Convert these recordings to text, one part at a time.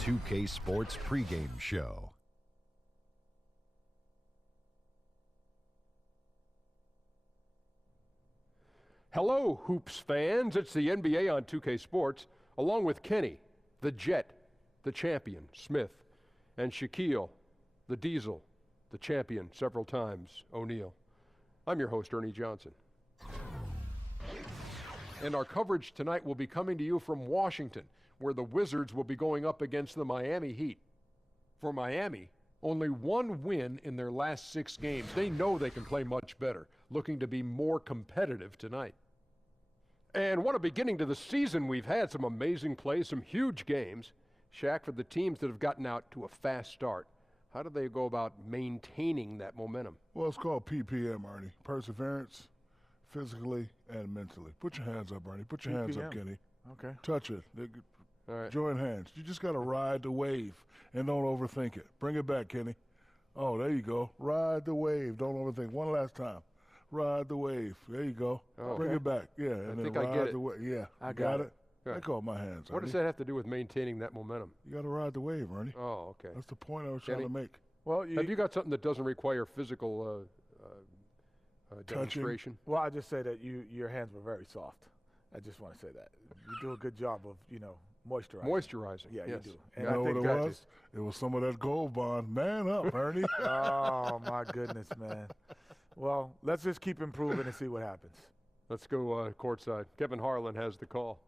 2K Sports pregame show. Hello, Hoops fans. It's the NBA on 2K Sports, along with Kenny, the Jet, the champion, Smith, and Shaquille, the Diesel, the champion several times, O'Neal. I'm your host, Ernie Johnson. And our coverage tonight will be coming to you from Washington, where the Wizards will be going up against the Miami Heat. For Miami, only one win in their last 6 games. They know they can play much better, looking to be more competitive tonight. And what a beginning to the season we've had. Some amazing plays, some huge games. Shaq, for the teams that have gotten out to a fast start, how do they go about maintaining that momentum? Well, it's called PPM, Ernie. Perseverance, physically and mentally. Put your hands up, Ernie. Put your hands up, Kenny. Okay. Touch it. All right. Join hands. You just got to ride the wave and don't overthink it. Bring it back, Kenny. Oh, there you go. Ride the wave. Don't overthink. One last time. Ride the wave. There you go. Oh, Bring it back. Yeah. I And think then I ride get it. the wave. Yeah. I You got it. Good. I call my hands. What does Ernie. that have to do with maintaining that momentum? You got to ride the wave, Ernie. Oh, okay. That's the point I was Kenny? trying to make. Well, Have you got something that doesn't require physical demonstration? well, I just say that your hands were very soft. I just want to say that you do a good job of moisturizing. Moisturizing. Yeah, yes. you do. You know what it was? It was some of that Gold Bond. Man up, Ernie. Oh my goodness, man. Well, let's just keep improving and see what happens. Let's go courtside. Kevin Harlan has the call.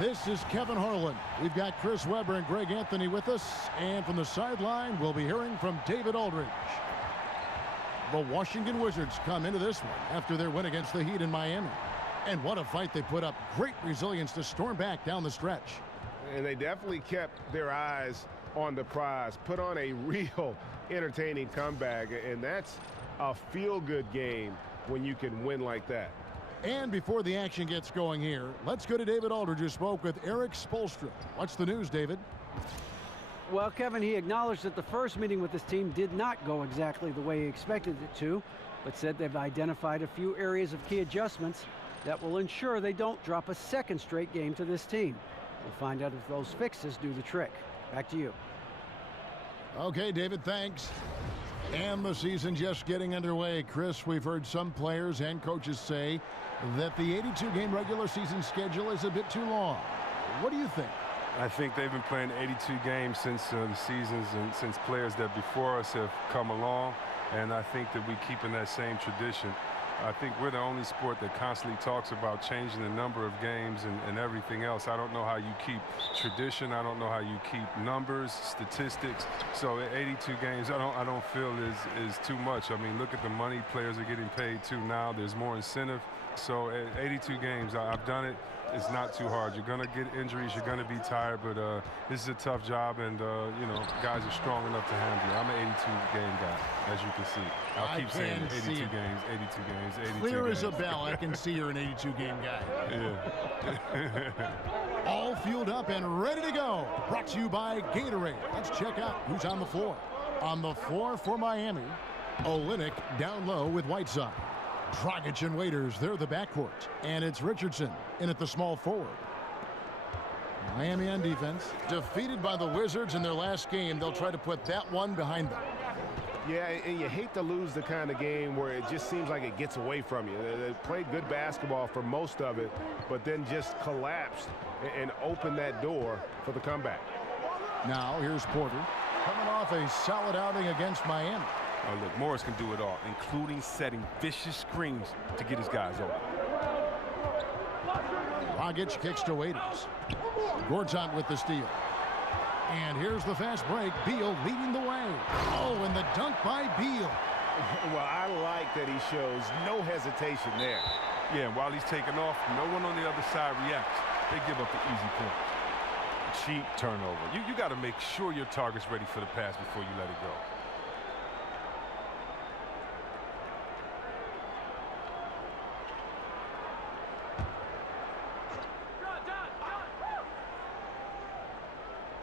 This is Kevin Harlan. We've got Chris Webber and Greg Anthony with us. And from the sideline, we'll be hearing from David Aldridge. The Washington Wizards come into this one after their win against the Heat in Miami. And what a fight they put up. Great resilience to storm back down the stretch. And they definitely kept their eyes on the prize, put on a real entertaining comeback. And that's a feel-good game when you can win like that. And before the action gets going here, let's go to David Aldridge, who spoke with Eric Spoelstra. What's the news, David? Well, Kevin, he acknowledged that the first meeting with his team did not go exactly the way he expected it to, but said they've identified a few areas of key adjustments that will ensure they don't drop a second straight game to this team. We'll find out if those fixes do the trick. Back to you. Okay, David, thanks. And the season just getting underway. Chris, we've heard some players and coaches say that the 82-game regular season schedule is a bit too long. What do you think? I think they've been playing 82 games since the seasons and since players that before us have come along, and I think that we keep in that same tradition. I think we're the only sport that constantly talks about changing the number of games and everything else. I don't know how you keep tradition. I don't know how you keep numbers, statistics. So 82 games, I don't feel is too much. I mean, look at the money players are getting paid to now. There's more incentive. So at 82 games, I've done it. It's not too hard. You're going to get injuries. You're going to be tired, but this is a tough job, and, guys are strong enough to handle it. I'm an 82-game guy, as you can see. I'll keep saying 82 games, 82 games, 82 Clear games. as a bell, I can see you're an 82-game guy. Yeah. All fueled up and ready to go. Brought to you by Gatorade. Let's check out who's on the floor. On the floor for Miami, Olynyk down low with Whiteside. Dragic and Waiters, they're the backcourt. And it's Richardson in at the small forward. Miami on defense. Defeated by the Wizards in their last game. They'll try to put that one behind them. Yeah, and you hate to lose the kind of game where it just seems like it gets away from you. They played good basketball for most of it, but then just collapsed and opened that door for the comeback. Now here's Porter coming off a solid outing against Miami. Oh, look, Morris can do it all, including setting vicious screens to get his guys open. Dragic kicks to Waiters. Gortat with the steal. And here's the fast break. Beal leading the way. Oh, and the dunk by Beal. Well, I like that he shows no hesitation there. Yeah, and while he's taking off, no one on the other side reacts. They give up the easy point. Cheap turnover. You got to make sure your target's ready for the pass before you let it go.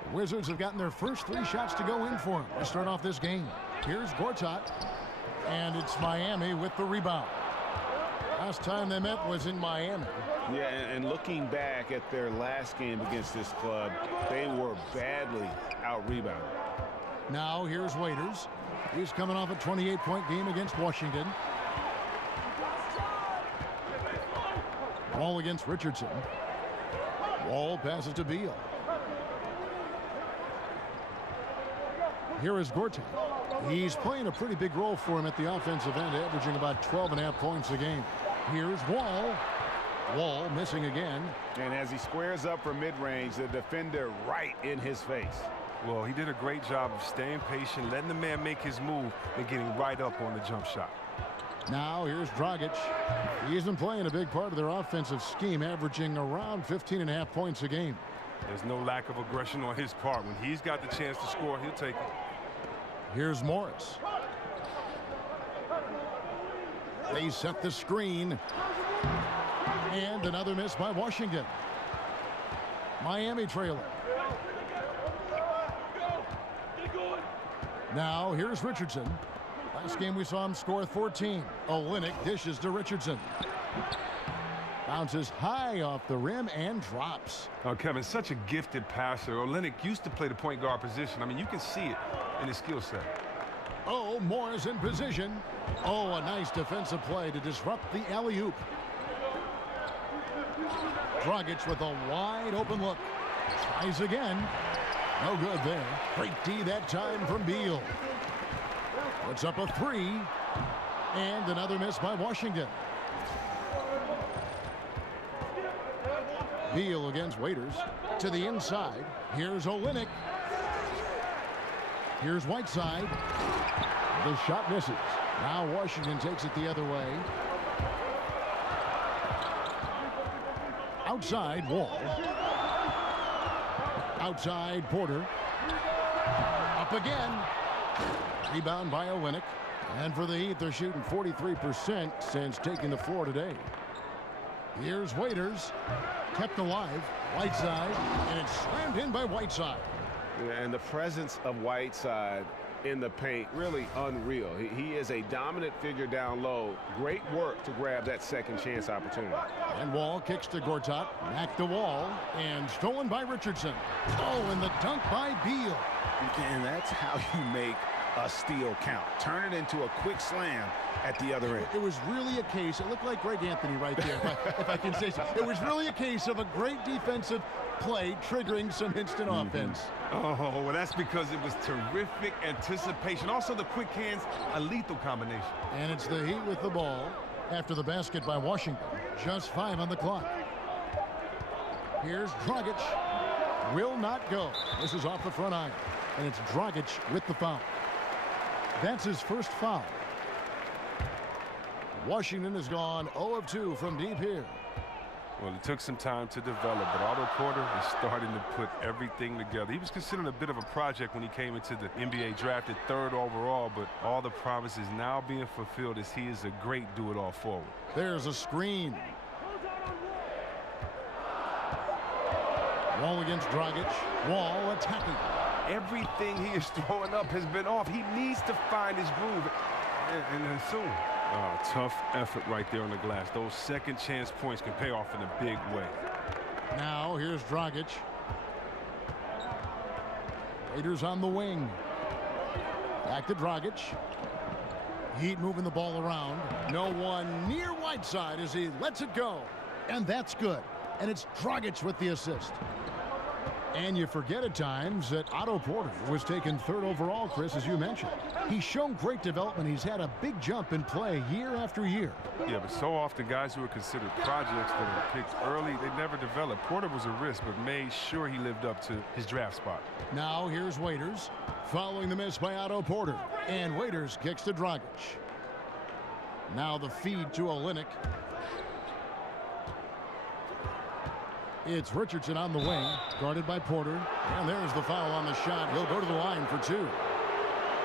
The Wizards have gotten their first 3 shots to go in for them to start off this game. Here's Gortat, and it's Miami with the rebound. Last time they met was in Miami. Yeah, and looking back at their last game against this club, they were badly out-rebounded. Now here's Waiters. He's coming off a 28-point game against Washington. Wall against Richardson. Wall passes to Beal. Here is Gortat. He's playing a pretty big role for him at the offensive end, averaging about 12.5 points a game. Here's Wall. Wall missing again. And as he squares up for mid-range, the defender right in his face. Well, he did a great job of staying patient, letting the man make his move, and getting right up on the jump shot. Now here's Dragic. He's been playing a big part of their offensive scheme, averaging around 15.5 points a game. There's no lack of aggression on his part. When he's got the chance to score, he'll take it. Here's Morris. They set the screen. And another miss by Washington. Miami trailing. Now here's Richardson. Last game we saw him score 14. Olynyk dishes to Richardson. Bounces high off the rim and drops. Oh, Kevin, such a gifted passer. Olynyk used to play the point guard position. I mean, you can see it in his skill set. Oh, Morris in position. Oh, a nice defensive play to disrupt the alley-oop. Dragic with a wide open look. Tries again. No good there. Great D that time from Beal. Puts up a 3. And another miss by Washington. Beal against Waiters. To the inside. Here's Olynyk. Here's Whiteside. The shot misses. Now Washington takes it the other way. Outside, Wall. Outside, Porter. Up again. Rebound by Olynyk. And for the Heat, they're shooting 43% since taking the floor today. Here's Waiters. Kept alive. Whiteside. And it's slammed in by Whiteside. And the presence of Whiteside in the paint, really unreal. He is a dominant figure down low. Great work to grab that second chance opportunity. And Wall kicks to Gortat. Back to Wall. And stolen by Richardson. Oh, and the dunk by Beal. And that's how you make a steal count. Turn it into a quick slam at the other end. It was really a case, it looked like Greg Anthony right there, if I can say so. It was really a case of a great defensive play triggering some instant offense. Oh, well, that's because it was terrific anticipation. Also, the quick hands, a lethal combination. And it's the Heat with the ball after the basket by Washington. Just 5 on the clock. Here's Dragic. Will not go. This is off the front iron. And it's Dragic with the foul. That's his first foul. Washington has gone 0 of 2 from deep here. Well, it took some time to develop, but Otto Porter is starting to put everything together. He was considered a bit of a project when he came into the NBA, drafted 3rd overall, but all the promise is now being fulfilled as he is a great do-it-all forward. There's a screen. Wall against Dragic. Wall attacking. Everything he is throwing up has been off. He needs to find his groove, and soon. Tough effort right there on the glass. Those second chance points can pay off in a big way. Now here's Dragic. Raiders on the wing. Back to Dragic. Heat moving the ball around. No one near Whiteside as he lets it go. And that's good. And it's Dragic with the assist. And you forget at times that Otto Porter was taken 3rd overall, Chris, as you mentioned. He's shown great development. He's had a big jump in play year after year. Yeah, but so often guys who are considered projects that are picked early, they never develop. Porter was a risk, but made sure he lived up to his draft spot. Now here's Waiters, following the miss by Otto Porter. And Waiters kicks to Dragic. Now the feed to Olynyk. It's Richardson on the wing, guarded by Porter. And there's the foul on the shot. He'll go to the line for 2.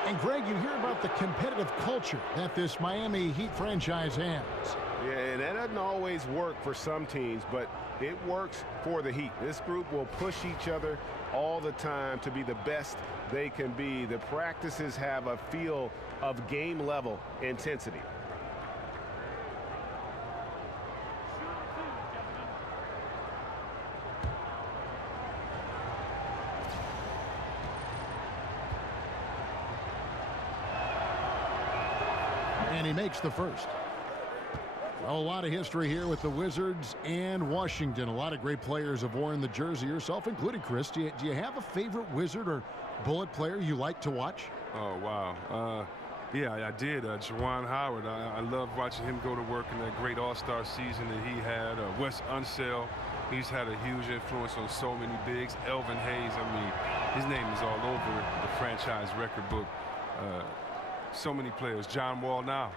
And, Greg, you hear about the competitive culture that this Miami Heat franchise has. Yeah, and that doesn't always work for some teams, but it works for the Heat. This group will push each other all the time to be the best they can be. The practices have a feel of game-level intensity. And he makes the first. Well, a lot of history here with the Wizards and Washington. A lot of great players have worn the jersey, yourself included, Chris. Do you have a favorite Wizard or Bullet player you like to watch? Oh, wow. Yeah, I did. Juwan Howard. I love watching him go to work in that great All-Star season that he had. Wes Unseld, he's had a huge influence on so many bigs. Elvin Hayes, I mean, his name is all over the franchise record book. So many players. John Wall now.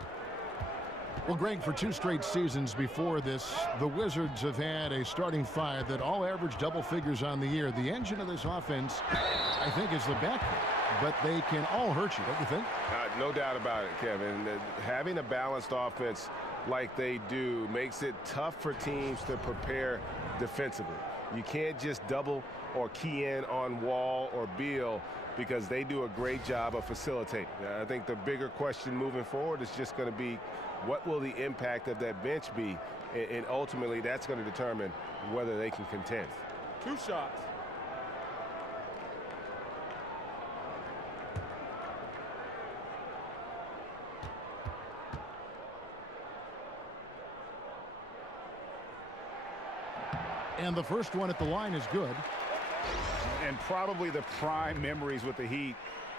Well, Greg, for 2 straight seasons before this, the Wizards have had a starting 5 that all average double figures on the year. The engine of this offense, I think, is the backcourt, but they can all hurt you, don't you think? No doubt about it, Kevin. Having a balanced offense like they do makes it tough for teams to prepare defensively. You can't just double or key in on Wall or Beal because they do a great job of facilitating. I think the bigger question moving forward is just going to be, what will the impact of that bench be? And ultimately, that's going to determine whether they can contend. 2 shots. And the first one at the line is good. And probably the prime memories with the Heat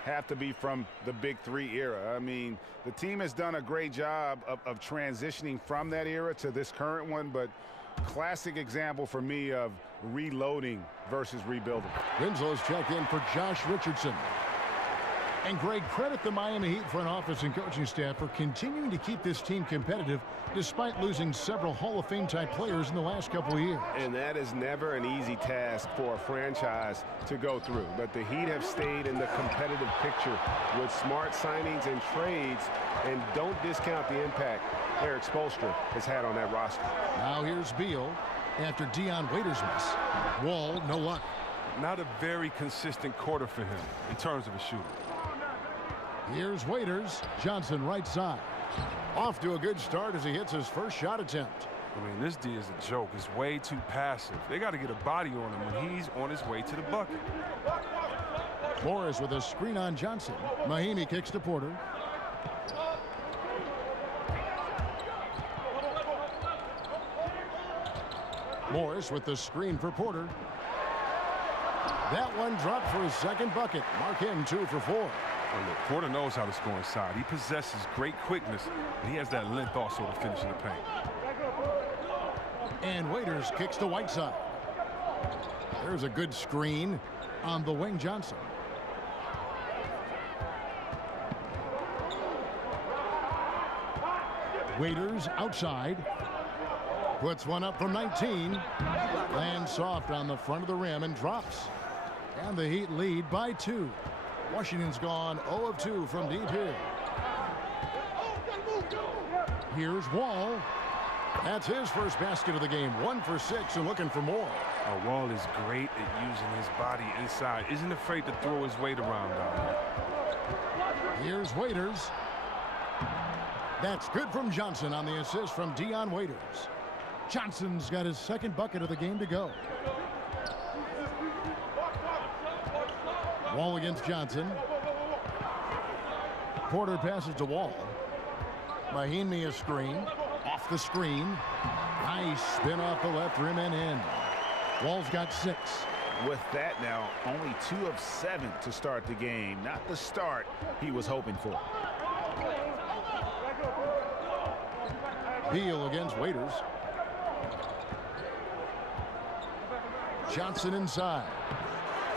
have to be from the Big 3 era. I mean, the team has done a great job of transitioning from that era to this current one, but classic example for me of reloading versus rebuilding. Winslow's check in for Josh Richardson. And Greg, credit the Miami Heat front office and coaching staff for continuing to keep this team competitive despite losing several Hall of Fame type players in the last couple of years. And that is never an easy task for a franchise to go through. But the Heat have stayed in the competitive picture with smart signings and trades, and don't discount the impact Eric Spoelstra has had on that roster. Now here's Beal after Dion Waiters' miss. Wall, no luck. Not a very consistent quarter for him in terms of a shooter. Here's Waiters. Johnson right side. Off to a good start as he hits his first shot attempt. I mean, this D is a joke. It's way too passive. They got to get a body on him when he's on his way to the bucket. Morris with a screen on Johnson. Mahinmi kicks to Porter. Morris with the screen for Porter. That one dropped for his second bucket. Mark him 2 for 4. Well, look, Porter knows how to score inside. He possesses great quickness, and he has that length also to finish in the paint. And Waiters kicks to Whiteside. There's a good screen on the wing. Johnson. Waiters outside. Puts one up from 19. Lands soft on the front of the rim and drops. And the Heat lead by 2. Washington's gone 0 of 2 from deep here. Here's Wall. That's his first basket of the game. 1 for 6 and looking for more. Oh, Wall is great at using his body inside. Isn't afraid to throw his weight around down there. Here's Waiters. That's good from Johnson on the assist from Dion Waiters. Johnson's got his second bucket of the game to go. Wall against Johnson. Porter passes to Wall. Mahinmi a screen. Off the screen. Nice spin off the left rim and in. Wall's got 6. With that now, only 2 of 7 to start the game. Not the start he was hoping for. Beal against Waiters. Johnson inside.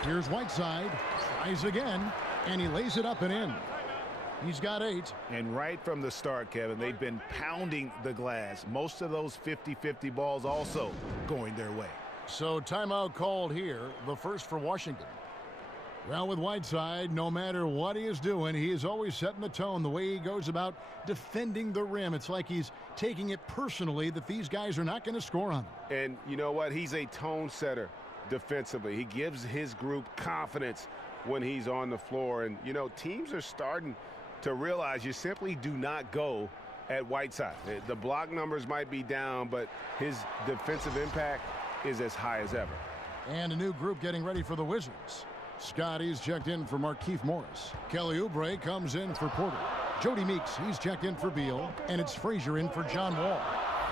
Here's Whiteside. Tries again, and he lays it up and in. He's got 8. And right from the start, Kevin, they've been pounding the glass. Most of those 50-50 balls also going their way. So timeout called here, the first for Washington. Well, with Whiteside, no matter what he is doing, he is always setting the tone, the way he goes about defending the rim. It's like he's taking it personally that these guys are not going to score on him. And you know what? He's a tone setter defensively. He gives his group confidence when he's on the floor. And, you know, teams are starting to realize you simply do not go at Whiteside. The block numbers might be down, but his defensive impact is as high as ever. And a new group getting ready for the Wizards. Scotty's checked in for Markieff Morris. Kelly Oubre comes in for Porter. Jody Meeks, he's checked in for Beal. And it's Frazier in for John Wall.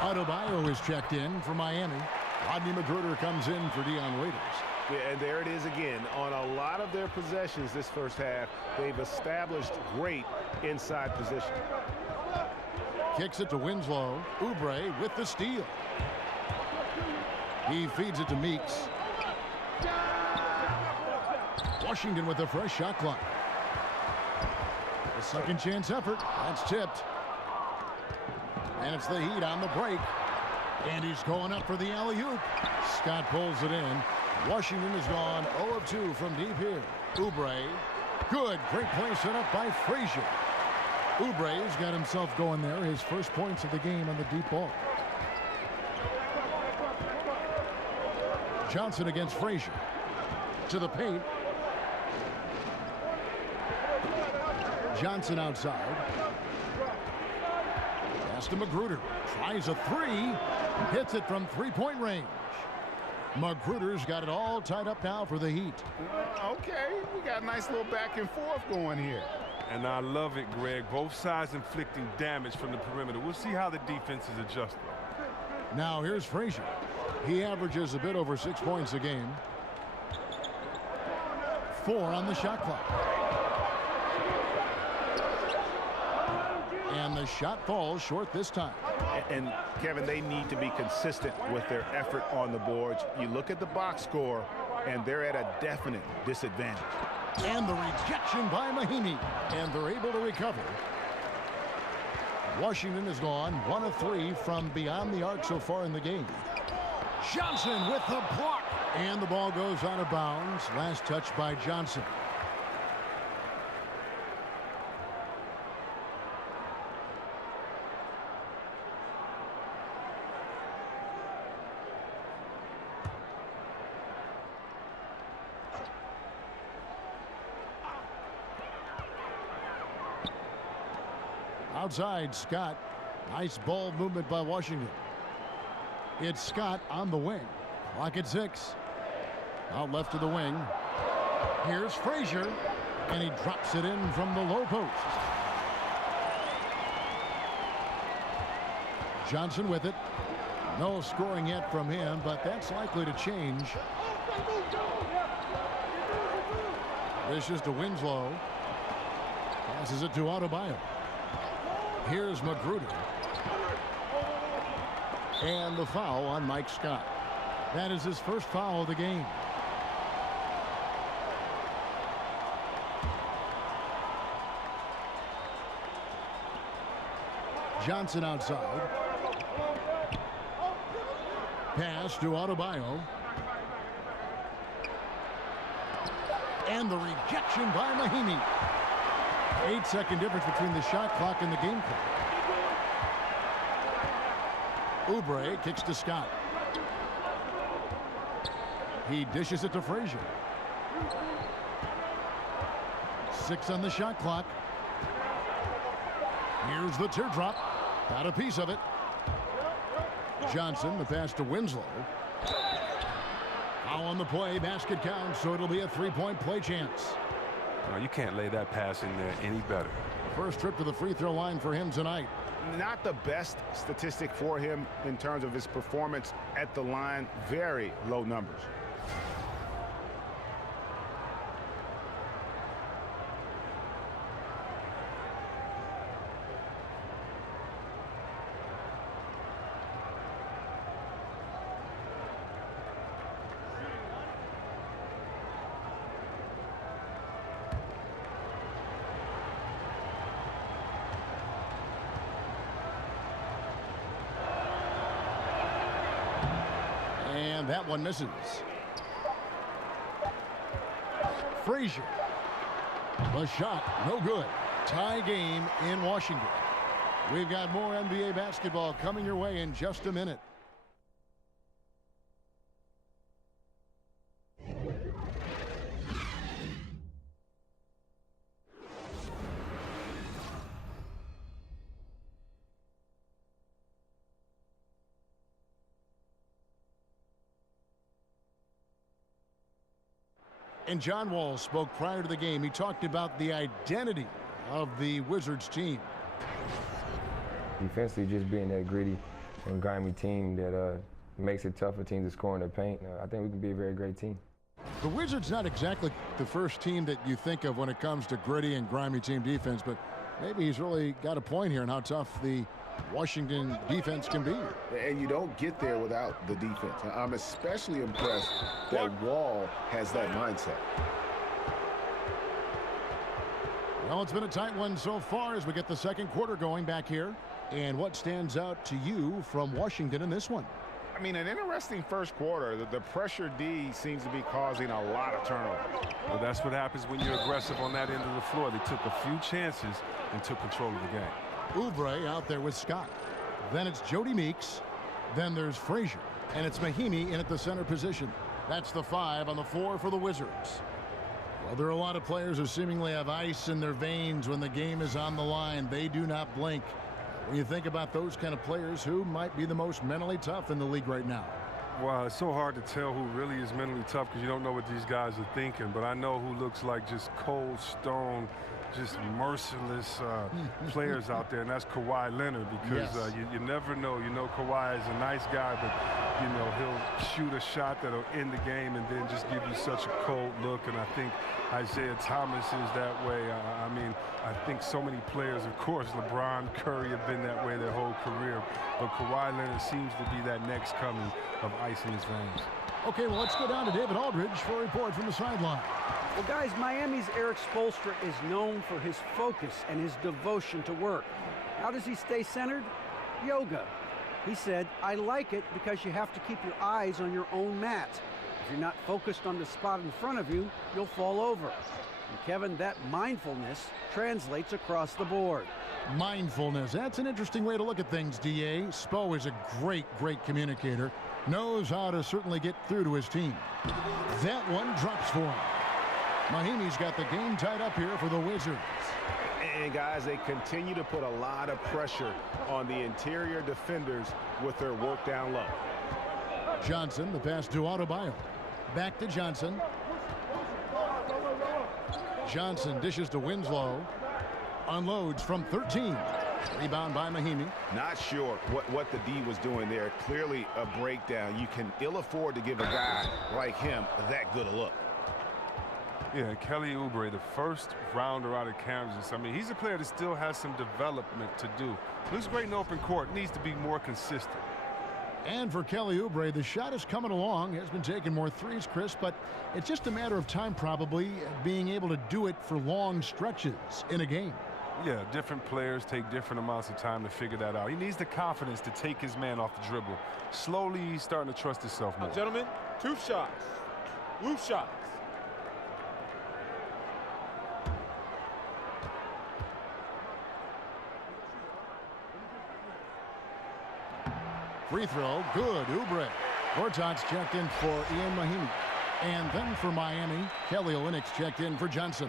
Adebayo is checked in for Miami. Rodney McGruder comes in for Dion Waiters. Yeah, and there it is again. On a lot of their possessions this first half, they've established great inside position. Kicks it to Winslow. Oubre with the steal. He feeds it to Meeks. Washington with a fresh shot clock. A second chance effort. That's tipped. And it's the Heat on the break. And he's going up for the alley-oop. Scott pulls it in. Washington has gone 0 of 2 from deep here. Oubre. Good. Great play set up by Frazier. Oubre's got himself going there. His first points of the game on the deep ball. Johnson against Frazier. To the paint. Johnson outside. Pass to McGruder. Tries a three. Hits it from three-point range. McGruder's got it all tied up now for the Heat. Okay, we got a nice little back and forth going here. And I love it, Greg. Both sides inflicting damage from the perimeter. We'll see how the defense is adjusting. Now here's Frazier. He averages a bit over 6 points a game. 4 on the shot clock. And the shot falls short this time. And Kevin, they need to be consistent with their effort on the boards. You look at the box score, and they're at a definite disadvantage. And the rejection by Mahinmi. And they're able to recover. Washington has gone 1 of 3 from beyond the arc so far in the game. Johnson with the block. And the ball goes out of bounds. Last touch by Johnson. Outside, Scott. Nice ball movement by Washington. It's Scott on the wing. Clock at 6. Out left to the wing. Here's Frazier. And he drops it in from the low post. Johnson with it. No scoring yet from him, but that's likely to change. This is to Winslow. Passes it to Adebayo. Here's McGruder. And the foul on Mike Scott. That is his first foul of the game. Johnson outside. Pass to Adebayo. And the rejection by Mahinmi. 8-second difference between the shot clock and the game clock. Oubre kicks to Scott. He dishes it to Frazier. 6 on the shot clock. Here's the teardrop. Got a piece of it. Johnson, the pass to Winslow. Foul on the play. Basket counts, so it'll be a 3-point play chance. Oh, you can't lay that pass in there any better. First trip to the free throw line for him tonight. Not the best statistic for him in terms of his performance at the line. Very low numbers. that one misses. Frazier. The shot, no good. Tie game in Washington. We've got more NBA basketball coming your way in just a minute. And John Wall spoke prior to the game. He talked about the identity of the Wizards team. Defensively, just being that gritty and grimy team that makes it tough for teams to score in the paint. I think we can be a very great team. The Wizards not exactly the first team that you think of when it comes to gritty and grimy team defense, but maybe he's really got a point here on how tough the Washington defense can be. And you don't get there without the defense. I'm especially impressed that Wall has that mindset. Well, it's been a tight one so far as we get the second quarter going back here. And what stands out to you from Washington in this one? I mean, an interesting first quarter. The pressure D seems to be causing a lot of turnover. Well, that's what happens when you're aggressive on that end of the floor. They took a few chances and took control of the game. Oubre out there with Scott. Then it's Jody Meeks. Then there's Frazier. And it's Mahinmi in at the center position. That's the 5 on the floor for the Wizards. Well, there are a lot of players who seemingly have ice in their veins when the game is on the line. They do not blink. When you think about those kind of players, who might be the most mentally tough in the league right now? Well, it's so hard to tell who really is mentally tough because you don't know what these guys are thinking. But I know who looks like just cold stone, just merciless players out there, and that's Kawhi Leonard, because Yes. you never know. You know, Kawhi is a nice guy, but, you know, he'll shoot a shot that'll end the game and then just give you such a cold look. And I think Isaiah Thomas is that way. I mean, I think so many players, of course, LeBron, Curry have been that way their whole career. But Kawhi Leonard seems to be that next coming of ice in his veins. Okay, well, let's go down to David Aldridge for a report from the sideline. Well, guys, Miami's Eric Spoelstra is known for his focus and his devotion to work. How does he stay centered? Yoga. He said, I like it because you have to keep your eyes on your own mat. If you're not focused on the spot in front of you, you'll fall over. And Kevin, that mindfulness translates across the board. Mindfulness. That's an interesting way to look at things, D.A. Spo is a great communicator. Knows how to certainly get through to his team. That one drops for him. Mahinmi's got the game tied up here for the Wizards. And guys, they continue to put a lot of pressure on the interior defenders with their work down low. Johnson, the pass to Adebayo. Back to Johnson. Johnson dishes to Winslow. Unloads from 13. Rebound by Mahinmi. Not sure what the D was doing there. Clearly a breakdown. You can ill afford to give a guy like him that good a look. Yeah, Kelly Oubre, the first rounder out of Kansas. I mean, he's a player that still has some development to do. Looks great in open court. Needs to be more consistent. And for Kelly Oubre, the shot is coming along. Has been taking more threes, Chris, but it's just a matter of time probably being able to do it for long stretches in a game. Yeah, different players take different amounts of time to figure that out. He needs the confidence to take his man off the dribble. Slowly, he's starting to trust himself more. Gentlemen, 2 shots. Loose shots. Free throw, good, Oubre. Gortat's checked in for Ian Mahinmi. And then for Miami, Kelly Olynyk's checked in for Johnson.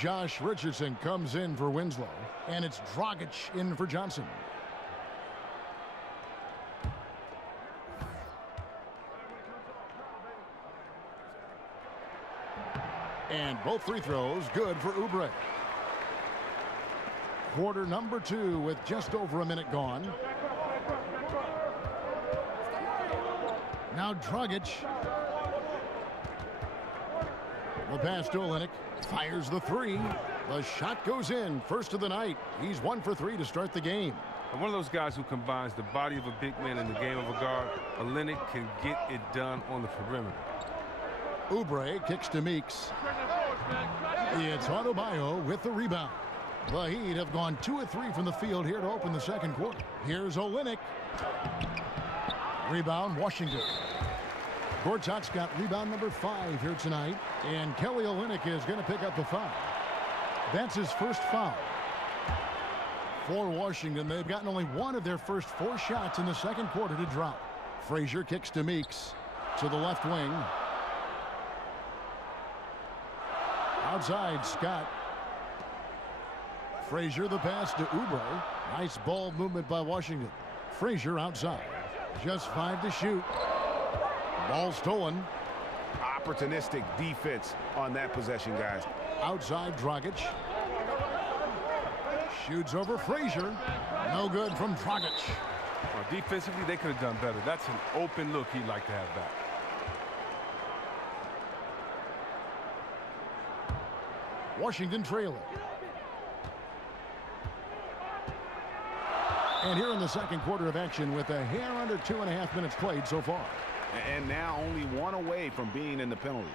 Josh Richardson comes in for Winslow. And it's Dragic in for Johnson. And both free throws good for Oubre. Quarter number 2 with just over a minute gone. Now Dragic. The pass to Olynyk. Fires the 3. The shot goes in. First of the night. He's 1 for 3 to start the game. And one of those guys who combines the body of a big man and the game of a guard. Olynyk can get it done on the perimeter. Oubre kicks to Meeks. It's Adebayo with the rebound. The Heat have gone 2 of 3 from the field here to open the second quarter. Here's Olynyk. Rebound, Washington. Gortat's got rebound number 5 here tonight, and Kelly Olynyk is going to pick up the foul. That's his first foul. For Washington, they've gotten only one of their first 4 shots in the second quarter to drop. Frazier kicks to Meeks to the left wing. Outside, Scott. Frazier, the pass to Oubre. Nice ball movement by Washington. Frazier outside. Just 5 to shoot. Ball stolen. Opportunistic defense on that possession, guys. Outside, Dragic. Shoots over Frazier. No good from Dragic. Well, defensively, they could have done better. That's an open look he'd like to have back. Washington trailing. And here in the second quarter of action with a hair under 2.5 minutes played so far. And now only 1 away from being in the penalty.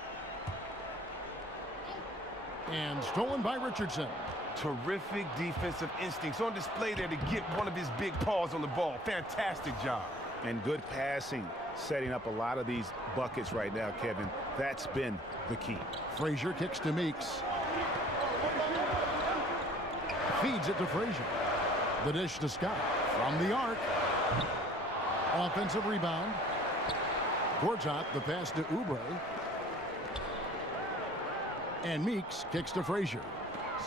And stolen by Richardson. Terrific defensive instincts on display there to get one of his big paws on the ball. Fantastic job. And good passing, setting up a lot of these buckets right now, Kevin. That's been the key. Frazier kicks to Meeks. Feeds it to Frazier. The dish to Scott from the arc. Offensive rebound. Gortat, the pass to Oubre. And Meeks kicks to Frazier.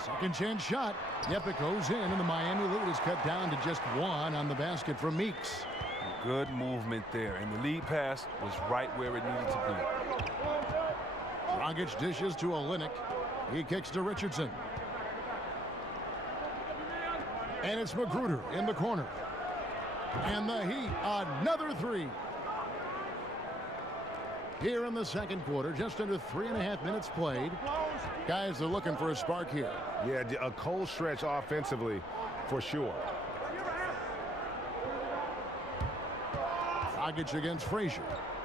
Second chance shot. Yep, it goes in, and the Miami lead is cut down to just 1 on the basket from Meeks. Good movement there, and the lead pass was right where it needed to be. Dragic dishes to Olynyk. He kicks to Richardson. And it's Magruder in the corner. And the Heat, another 3. Here in the second quarter, just under 3.5 minutes played. Guys are looking for a spark here. Yeah, a cold stretch offensively for sure. Dragic against Frazier.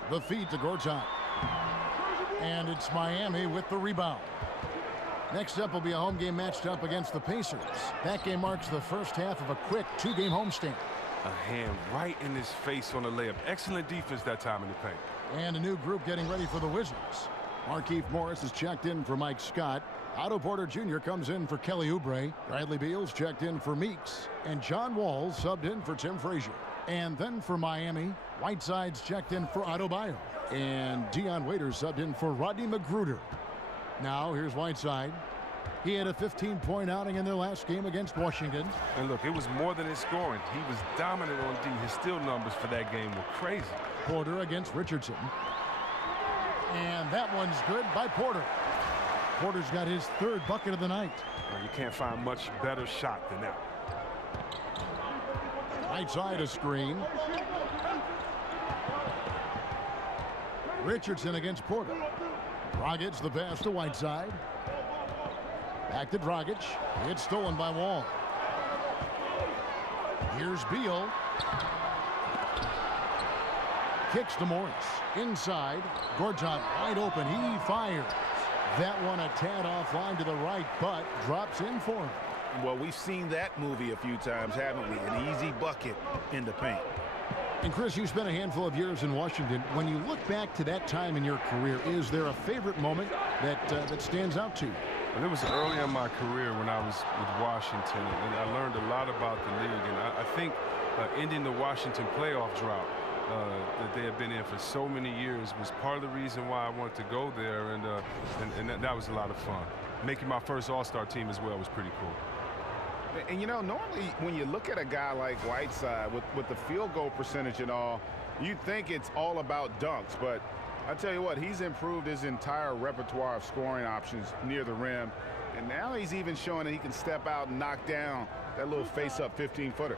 The feed to Gortat. And it's Miami with the rebound. Next up will be a home game matched up against the Pacers. That game marks the first half of a quick 2-game homestand. A hand right in his face on the layup. Excellent defense that time in the paint. And a new group getting ready for the Wizards. Markieff Morris is checked in for Mike Scott. Otto Porter Jr. comes in for Kelly Oubre. Bradley Beal's checked in for Meeks. And John Wall subbed in for Tim Frazier. And then for Miami, Whiteside's checked in for Adebayo. And Dion Waiters subbed in for Rodney Magruder. Now here's Whiteside. He had a 15-point outing in their last game against Washington. And look, it was more than his scoring. He was dominant on D. His steal numbers for that game were crazy. Porter against Richardson. And that one's good by Porter. Porter's got his 3rd bucket of the night. Well, you can't find much better shot than that. Right side a screen. Richardson against Porter. Dragic the pass to Whiteside. Back to Dragic. It's stolen by Wall. Here's Beal. Kicks to Morris. Inside. Gortat wide open. He fires. That one a tad offline to the right, but drops in for him. Well, we've seen that movie a few times, haven't we? An easy bucket in the paint. And Chris, you spent a handful of years in Washington. When you look back to that time in your career, is there a favorite moment that stands out to you? Well, it was early in my career when I was with Washington, and I learned a lot about the league. And I think ending the Washington playoff drought that they have been in for so many years was part of the reason why I wanted to go there, and that was a lot of fun. Making my first All-Star team as well was pretty cool. And, you know, normally when you look at a guy like Whiteside with the field goal percentage and all, you'd think it's all about dunks. But I tell you what, he's improved his entire repertoire of scoring options near the rim. And now he's even showing that he can step out and knock down that little face-up 15-footer.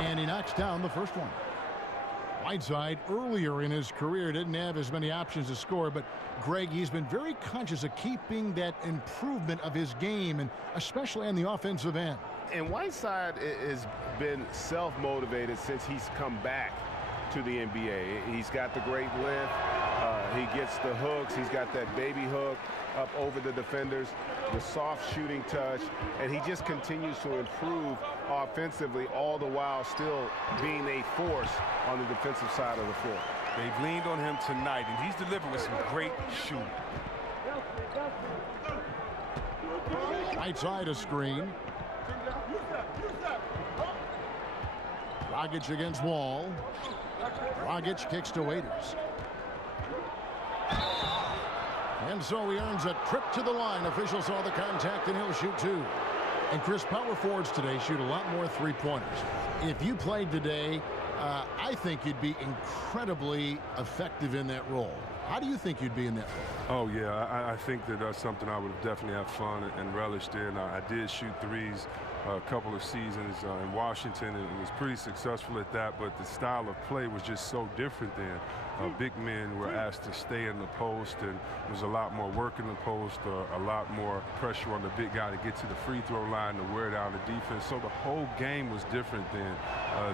And he knocks down the first one. Whiteside earlier in his career didn't have as many options to score, but Greg, he's been very conscious of keeping that improvement of his game, and especially on the offensive end. And Whiteside has been self-motivated since he's come back to the NBA. He's got the great lift. He gets the hooks. He's got that baby hook up over the defenders, the soft shooting touch, and he just continues to improve offensively, all the while still being a force on the defensive side of the floor. They've leaned on him tonight, and he's delivered with some great shooting. Right side a screen. Dragic against Wall. Dragic kicks to Waiters. And so he earns a trip to the line. Officials saw the contact, and he'll shoot two. And Chris, power forwards today shoot a lot more three-pointers. If you played today, I think you'd be incredibly effective in that role. How do you think you'd be in that role? Oh, yeah, I think that that's something I would have definitely had fun and relished in. I did shoot threes a couple of seasons in Washington, and was pretty successful at that, but the style of play was just so different then. Big men were asked to stay in the post, and there was a lot more work in the post, a lot more pressure on the big guy to get to the free throw line to wear down the defense. So the whole game was different then.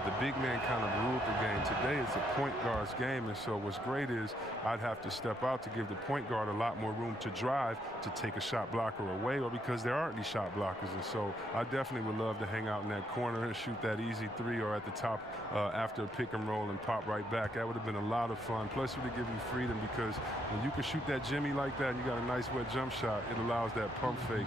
The big man kind of ruled the game. Today it's a point guard's game, and so what's great is I'd have to step out to give the point guard a lot more room to drive, to take a shot blocker away, or because there aren't any shot blockers. And so I definitely would love to hang out in that corner and shoot that easy three, or at the top after a pick and roll and pop right back. That would have been a lot of fun. Plus, it would give you freedom, because when you can shoot that Jimmy like that and you got a nice wet jump shot, it allows that pump fake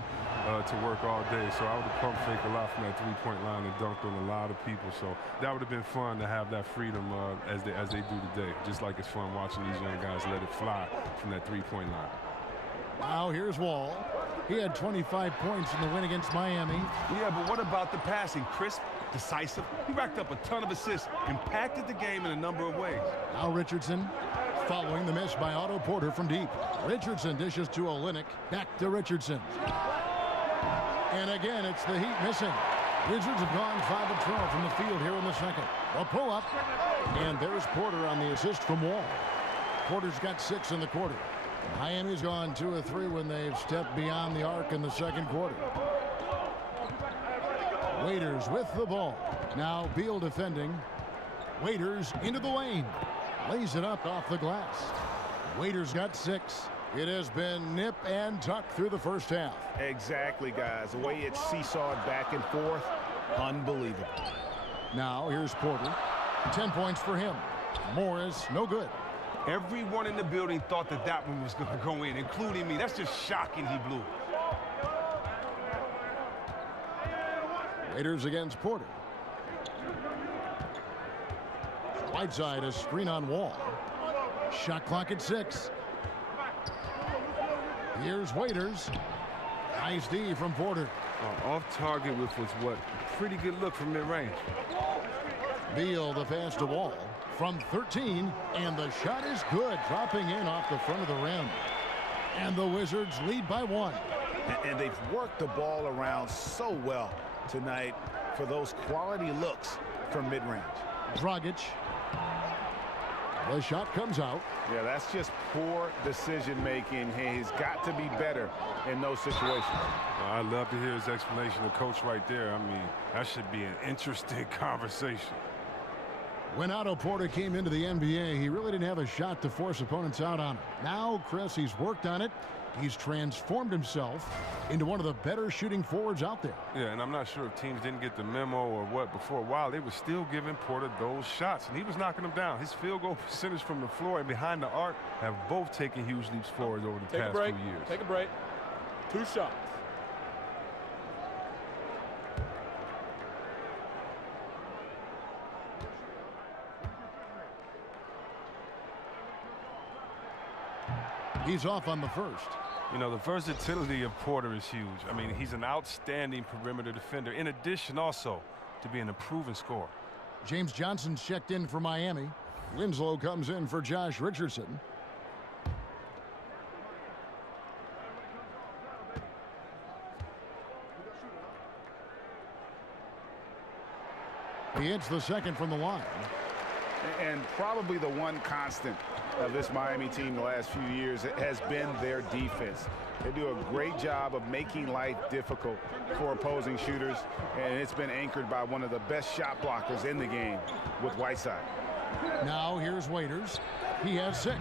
to work all day. So I would have pump fake a lot from that three-point line and dunked on a lot of people. So that would have been fun to have that freedom as they do today. Just like it's fun watching these young guys let it fly from that three-point line. Now here's Wall. He had 25 points in the win against Miami. Yeah, but what about the passing? Crisp, decisive. He racked up a ton of assists, impacted the game in a number of ways. Now Richardson, following the miss by Otto Porter from deep. Richardson dishes to Olynyk. Back to Richardson. And again, it's the Heat missing. Wizards have gone 5 of 12 from the field here in the second. A pull-up. And there's Porter on the assist from Wall. Porter's got 6 in the quarter. Miami's gone 2 of 3 when they've stepped beyond the arc in the second quarter. Waiters with the ball. Now Beal defending. Waiters into the lane. Lays it up off the glass. Waiters got 6. It has been nip and tuck through the first half. Exactly, guys. The way it's seesawed back and forth, unbelievable. Now here's Porter. 10 points for him. Morris, no good. Everyone in the building thought that that one was going to go in, including me. That's just shocking he blew. Raiders against Porter. Whiteside, a screen on Wall. Shot clock at 6. Here's Waiters. Nice D from Porter. Off target with what? Pretty good look from mid-range. Beal the pass to Wall from 13, and the shot is good, dropping in off the front of the rim. And the Wizards lead by 1. And they've worked the ball around so well tonight for those quality looks from mid-range. Dragic. The shot comes out. Yeah, that's just poor decision-making. He's got to be better in those situations. I'd love to hear his explanation of coach right there. I mean, that should be an interesting conversation. When Otto Porter came into the NBA, he really didn't have a shot to force opponents out on him. Now, Chris, he's worked on it. He's transformed himself into one of the better shooting forwards out there. Yeah, and I'm not sure if teams didn't get the memo or what, but for a while they were still giving Porter those shots, and he was knocking them down. His field goal percentage from the floor and behind the arc have both taken huge leaps forward over the past 2 years. Take a break. 2 shots. He's off on the first. You know, the versatility of Porter is huge. I mean, he's an outstanding perimeter defender, in addition also to being a proven scorer. James Johnson's checked in for Miami. Winslow comes in for Josh Richardson. He hits the second from the line. And probably the one constant of this Miami team the last few years has been their defense. They do a great job of making life difficult for opposing shooters, and it's been anchored by one of the best shot blockers in the game with Whiteside. Now here's Waiters. He has 6.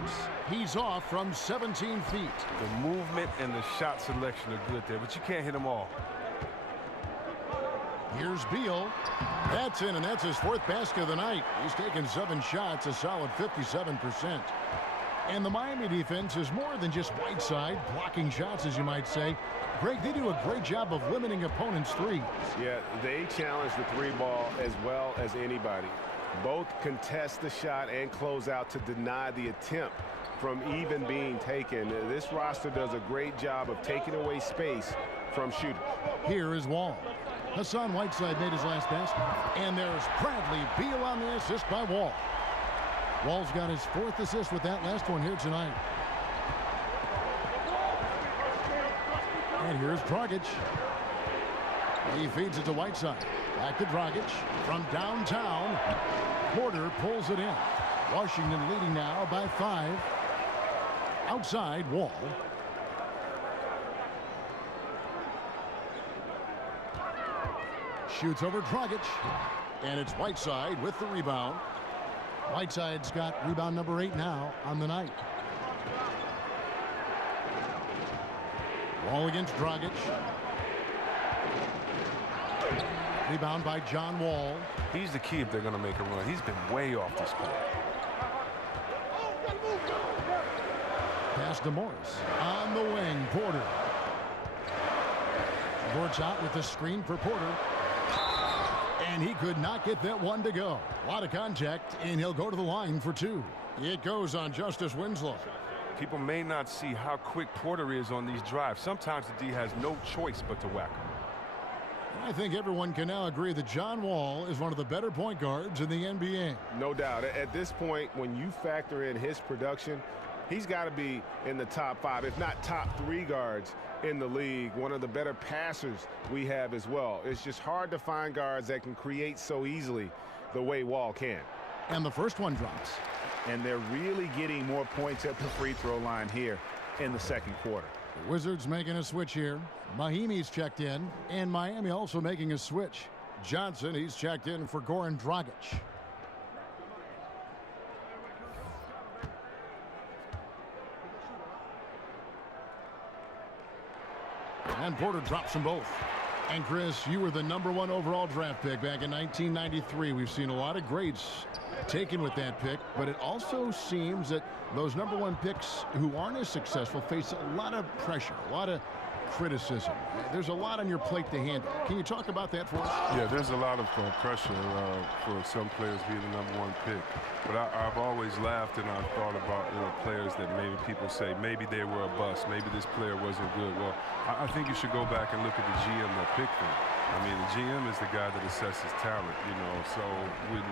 He's off from 17 feet. The movement and the shot selection are good there, but you can't hit them all. Here's Beal. That's in, and that's his 4th basket of the night. He's taken 7 shots, a solid 57%. And the Miami defense is more than just Whiteside blocking shots, as you might say. Greg, they do a great job of limiting opponents' threes. Yeah, they challenge the 3-ball as well as anybody. Both contest the shot and close out to deny the attempt from even being taken. This roster does a great job of taking away space from shooters. Here is Wall. Hassan Whiteside made his last basket. And there's Bradley Beal on the assist by Wall. Wall's got his 4th assist with that last one here tonight. And here's Dragic. He feeds it to Whiteside. Back to Dragic from downtown. Porter pulls it in. Washington leading now by 5. Outside, Wall. Shoots over Dragic. And it's Whiteside with the rebound. Whiteside's got rebound number 8 now on the night. Wall against Dragic. Rebound by John Wall. He's the key if they're going to make a run. He's been way off this play. Pass to Morris. On the wing, Porter. Works out with the screen for Porter. And he could not get that one to go. A lot of contact, and he'll go to the line for 2. It goes on Justice Winslow. People may not see how quick Porter is on these drives. Sometimes the D has no choice but to whack him. I think everyone can now agree that John Wall is one of the better point guards in the NBA. No doubt. At this point, when you factor in his production, he's got to be in the top 5, if not top 3 guards in the league. One of the better passers we have as well. It's just hard to find guards that can create so easily the way Wall can. And the first one drops. And they're really getting more points at the free throw line here in the second quarter. The Wizards making a switch here. Mahimi's checked in, and Miami also making a switch. Johnson, he's checked in for Goran Dragic. And Porter drops them both. And Chris, you were the #1 overall draft pick back in 1993. We've seen a lot of greats taken with that pick, but it also seems that those #1 picks who aren't as successful face a lot of pressure, a lot of criticism. There's a lot on your plate to handle. Can you talk about that for us? Yeah, there's a lot of pressure for some players being the #1 pick. But I've always laughed and I've thought about players that maybe people say maybe they were a bust, maybe this player wasn't good. Well, I think you should go back and look at the GM that picked them. I mean, the GM is the guy that assesses talent, So when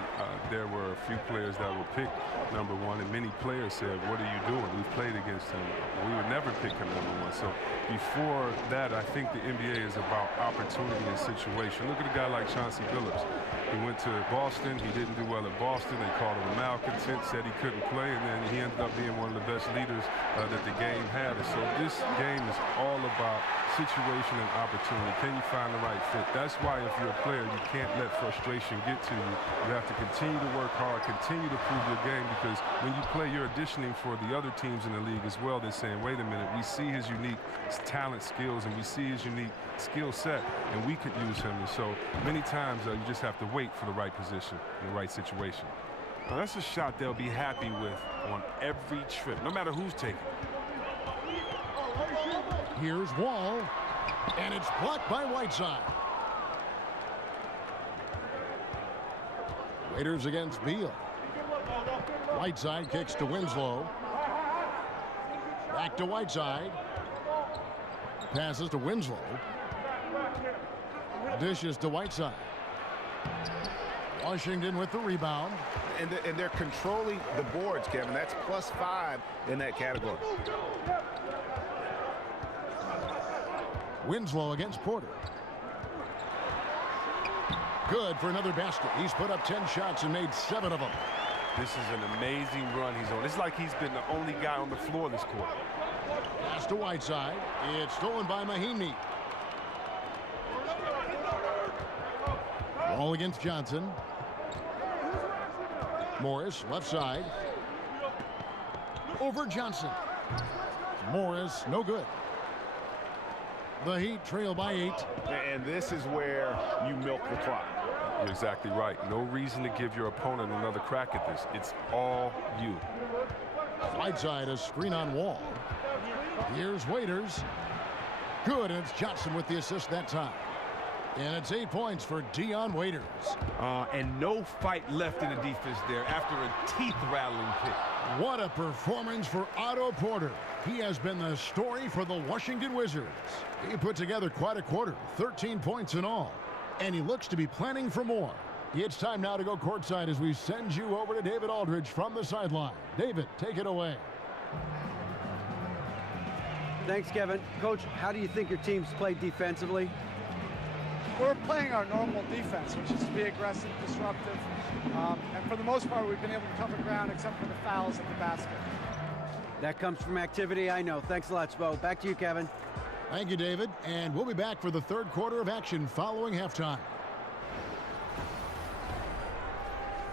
there were a few players that were picked #1, and many players said, "What are you doing? We've played against him. We would never pick him #1." So before that, I think the NBA is about opportunity and situation. Look at a guy like Chauncey Billups. He went to Boston. He didn't do well at Boston. They called him a malcontent, said he couldn't play, and then he ended up being one of the best leaders that the game had. And so this game is all about situation and opportunity. Can you find the right fit? That's why if you're a player, you can't let frustration get to you. You have to continue to work hard, continue to prove your game, because when you play, you're auditioning for the other teams in the league as well. They're saying, wait a minute, we see his unique talent, skills, and we see his unique skill set, and we could use him. And so many times you just have to wait for the right position, in the right situation. Now, that's a shot they'll be happy with on every trip, no matter who's taking it. Here's Wall, and it's blocked by Whiteside. Raiders against Beal. Whiteside kicks to Winslow. Back to Whiteside. Passes to Winslow. Dishes to Whiteside. Washington with the rebound. And they're controlling the boards, Kevin. That's +5 in that category. Winslow against Porter. Good for another basket. He's put up 10 shots and made 7 of them. This is an amazing run he's on. It's like he's been the only guy on the floor this quarter. Pass to Whiteside. It's stolen by Mahimi. Wall against Johnson. Morris, left side. Over Johnson. Morris, no good. The Heat trail by 8. And this is where you milk the clock. You're exactly right. No reason to give your opponent another crack at this. It's all you. Whiteside, a screen on Wall. Here's Waiters. Good, and it's Johnson with the assist that time. And it's 8 points for Dion Waiters. And no fight left in the defense there after a teeth-rattling pick. What a performance for Otto Porter. He has been the story for the Washington Wizards. He put together quite a quarter, 13 points in all. And he looks to be planning for more. It's time now to go courtside as we send you over to David Aldridge from the sideline. David, take it away. Thanks, Kevin. Coach, how do you think your team's played defensively? We're playing our normal defense, which is to be aggressive, disruptive. And for the most part, we've been able to cover ground except for the fouls at the basket. That comes from activity, I know. Thanks a lot, Spo. Back to you, Kevin. Thank you, David. And we'll be back for the third quarter of action following halftime.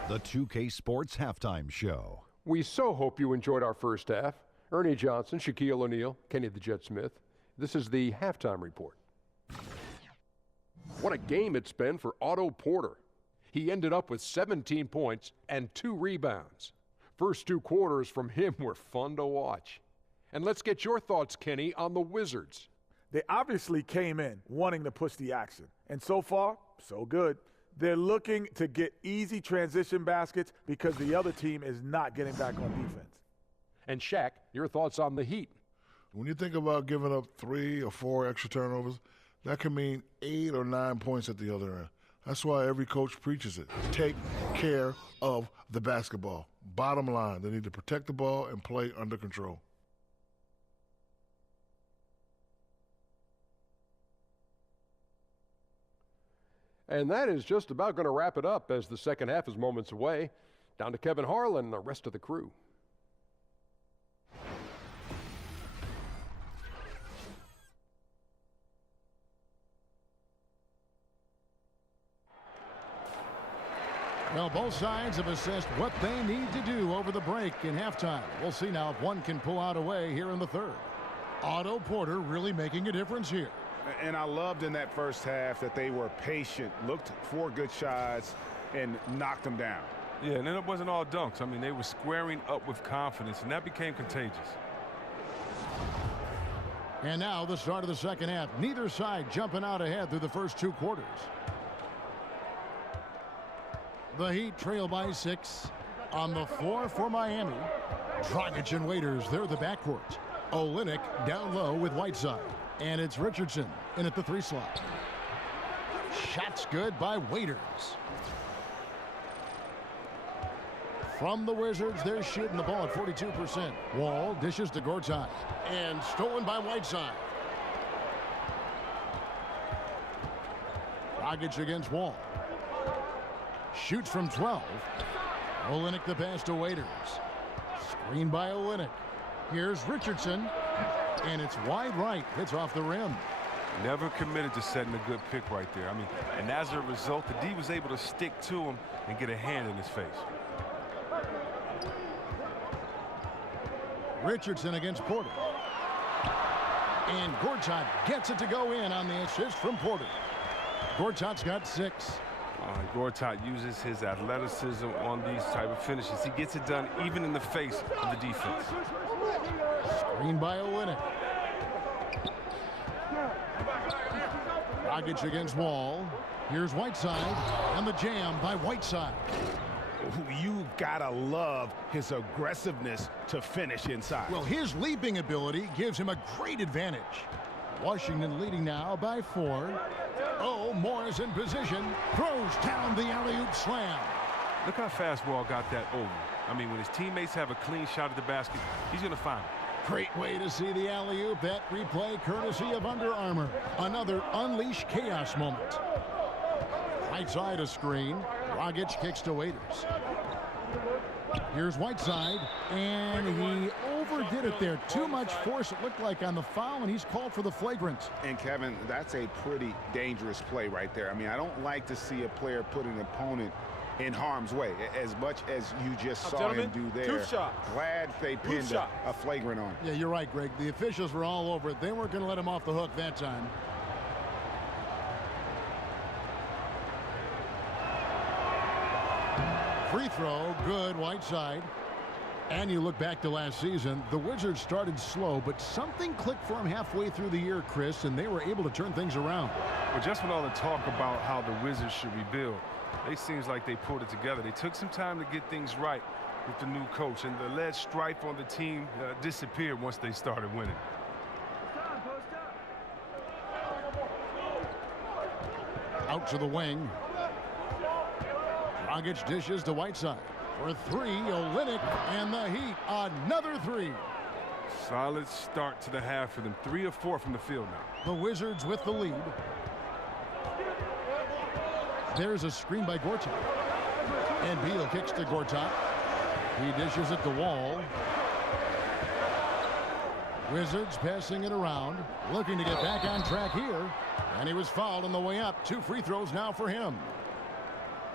The 2K Sports Halftime Show. We so hope you enjoyed our first half. Ernie Johnson, Shaquille O'Neal, Kenny the Jet Smith. This is the halftime report. What a game it's been for Otto Porter. He ended up with 17 points and 2 rebounds. First 2 quarters from him were fun to watch. And let's get your thoughts, Kenny, on the Wizards. They obviously came in wanting to push the action. And so far, so good. They're looking to get easy transition baskets because the other team is not getting back on defense. And Shaq, your thoughts on the Heat? When you think about giving up 3 or 4 extra turnovers, that can mean 8 or 9 points at the other end. That's why every coach preaches it. Take care of the basketball. Bottom line, they need to protect the ball and play under control. And that is just about going to wrap it up as the second half is moments away. Down to Kevin Harlan and the rest of the crew. Well, both sides have assessed what they need to do over the break in halftime. We'll see now if one can pull out a way here in the third. Otto Porter really making a difference here. And I loved in that first half that they were patient, looked for good shots, and knocked them down. Yeah, and then it wasn't all dunks. I mean, they were squaring up with confidence, and that became contagious. And now the start of the second half. Neither side jumping out ahead through the first 2 quarters. The Heat trail by 6. On the floor for Miami. Dragic and Waiters, they're the backcourt. Olynyk down low with Whiteside. And it's Richardson in at the 3 slot. Shots good by Waiters. From the Wizards, they're shooting the ball at 42%. Wall dishes to Gortat. And stolen by Whiteside. Dragic against Wall. Shoots from 12. Olynyk the pass to Waiters. Screen by Olynyk. Here's Richardson. And it's wide right. Hits off the rim. Never committed to setting a good pick right there. I mean, and as a result, the D was able to stick to him and get a hand in his face. Richardson against Porter. And Gortat gets it to go in on the assist from Porter. Gortat's got 6. Gortat uses his athleticism on these type of finishes. He gets it done even in the face of the defense. Screen by Olynyk. Dragic against Wall. Here's Whiteside. And the jam by Whiteside. You gotta love his aggressiveness to finish inside. Well, his leaping ability gives him a great advantage. Washington leading now by 4. Oh, Morris in position. Throws down the alley-oop slam. Look how fast Wall got that over. I mean, when his teammates have a clean shot at the basket, he's going to find it. Great way to see the alley-oop. That replay courtesy of Under Armour. Another unleash chaos moment. Right side a screen. Dragic kicks to Waiters. Here's Whiteside, and he overdid it there. Too much force, it looked like, on the foul, and he's called for the flagrant. And, Kevin, that's a pretty dangerous play right there. I mean, I don't like to see a player put an opponent in harm's way, as much as you just saw him do there. 2 shots. Glad they pinned a flagrant on him. Yeah, you're right, Greg. The officials were all over it. They weren't going to let him off the hook that time. Free throw, good, Whiteside. And you look back to last season, the Wizards started slow, but something clicked for them halfway through the year, Chris, and they were able to turn things around. Well, just with all the talk about how the Wizards should rebuild, it seems like they pulled it together. They took some time to get things right with the new coach, and the alleged strife on the team disappeared once they started winning. Out to the wing. Dragic dishes to Whiteside. For 3, Olynyk and the Heat. Another 3. Solid start to the half for them. 3 of 4 from the field now. The Wizards with the lead. There's a screen by Gortat. And Beal kicks to Gortat. He dishes it to Wall. Wizards passing it around. Looking to get back on track here. And he was fouled on the way up. 2 free throws now for him.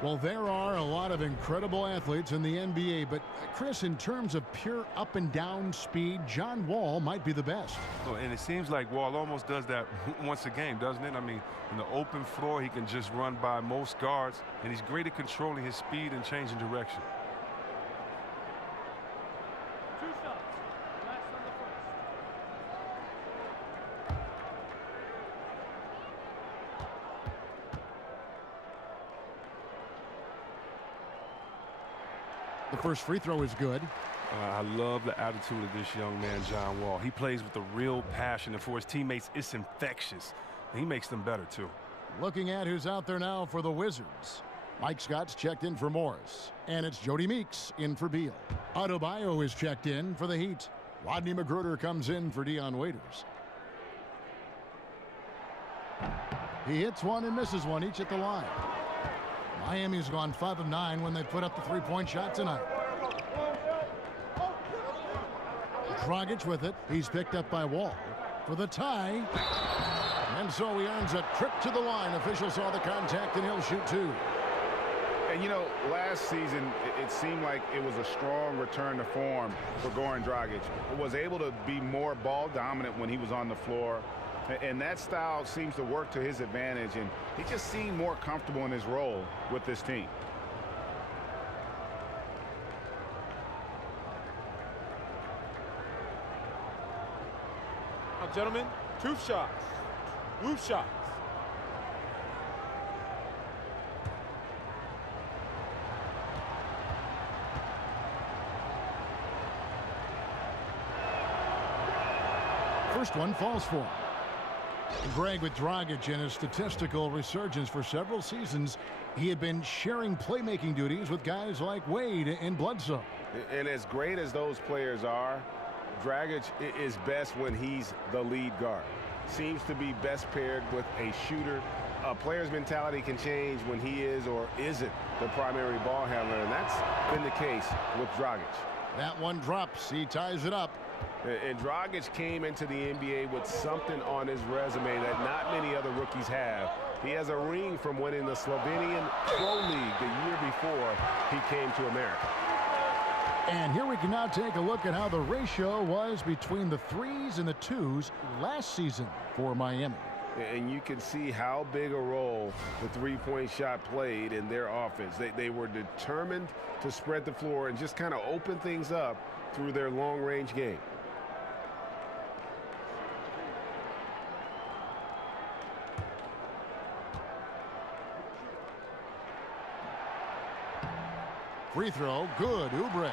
Well, there are a lot of incredible athletes in the NBA, but Chris, in terms of pure up and down speed, John Wall might be the best. Oh, and it seems like Wall almost does that once a game, doesn't it? I mean, in the open floor, he can just run by most guards, and he's great at controlling his speed and changing direction. 2 shots. Last on the first. The first free throw is good. I love the attitude of this young man, John Wall. He plays with a real passion, and for his teammates, it's infectious. He makes them better, too. Looking at who's out there now for the Wizards. Mike Scott's checked in for Morris. And it's Jody Meeks in for Beal. Adebayo is checked in for the Heat. Rodney McGruder comes in for Dion Waiters. He hits one and misses one, each at the line. Miami's gone 5 of 9 when they put up the three-point shot tonight. Dragic with it. He's picked up by Wall for the tie. And so he earns a trip to the line. Officials saw the contact, and he'll shoot 2. And, you know, last season, it seemed like it was a strong return to form for Goran Dragic. Was able to be more ball dominant when he was on the floor. And that style seems to work to his advantage, and he just seemed more comfortable in his role with this team. Now, gentlemen, 2 shots. Loose shots. First one falls for him. Greg, with Dragic and his statistical resurgence for several seasons, he had been sharing playmaking duties with guys like Wade and Bledsoe. And as great as those players are, Dragic is best when he's the lead guard. Seems to be best paired with a shooter. A player's mentality can change when he is or isn't the primary ball handler, and that's been the case with Dragic. That one drops. He ties it up. And Dragic came into the NBA with something on his resume that not many other rookies have. He has a ring from winning the Slovenian Pro League the year before he came to America. And here we can now take a look at how the ratio was between the 3s and the 2s last season for Miami. And you can see how big a role the three-point shot played in their offense. They were determined to spread the floor and just kind of open things up through their long-range game. Free throw, good, Oubre.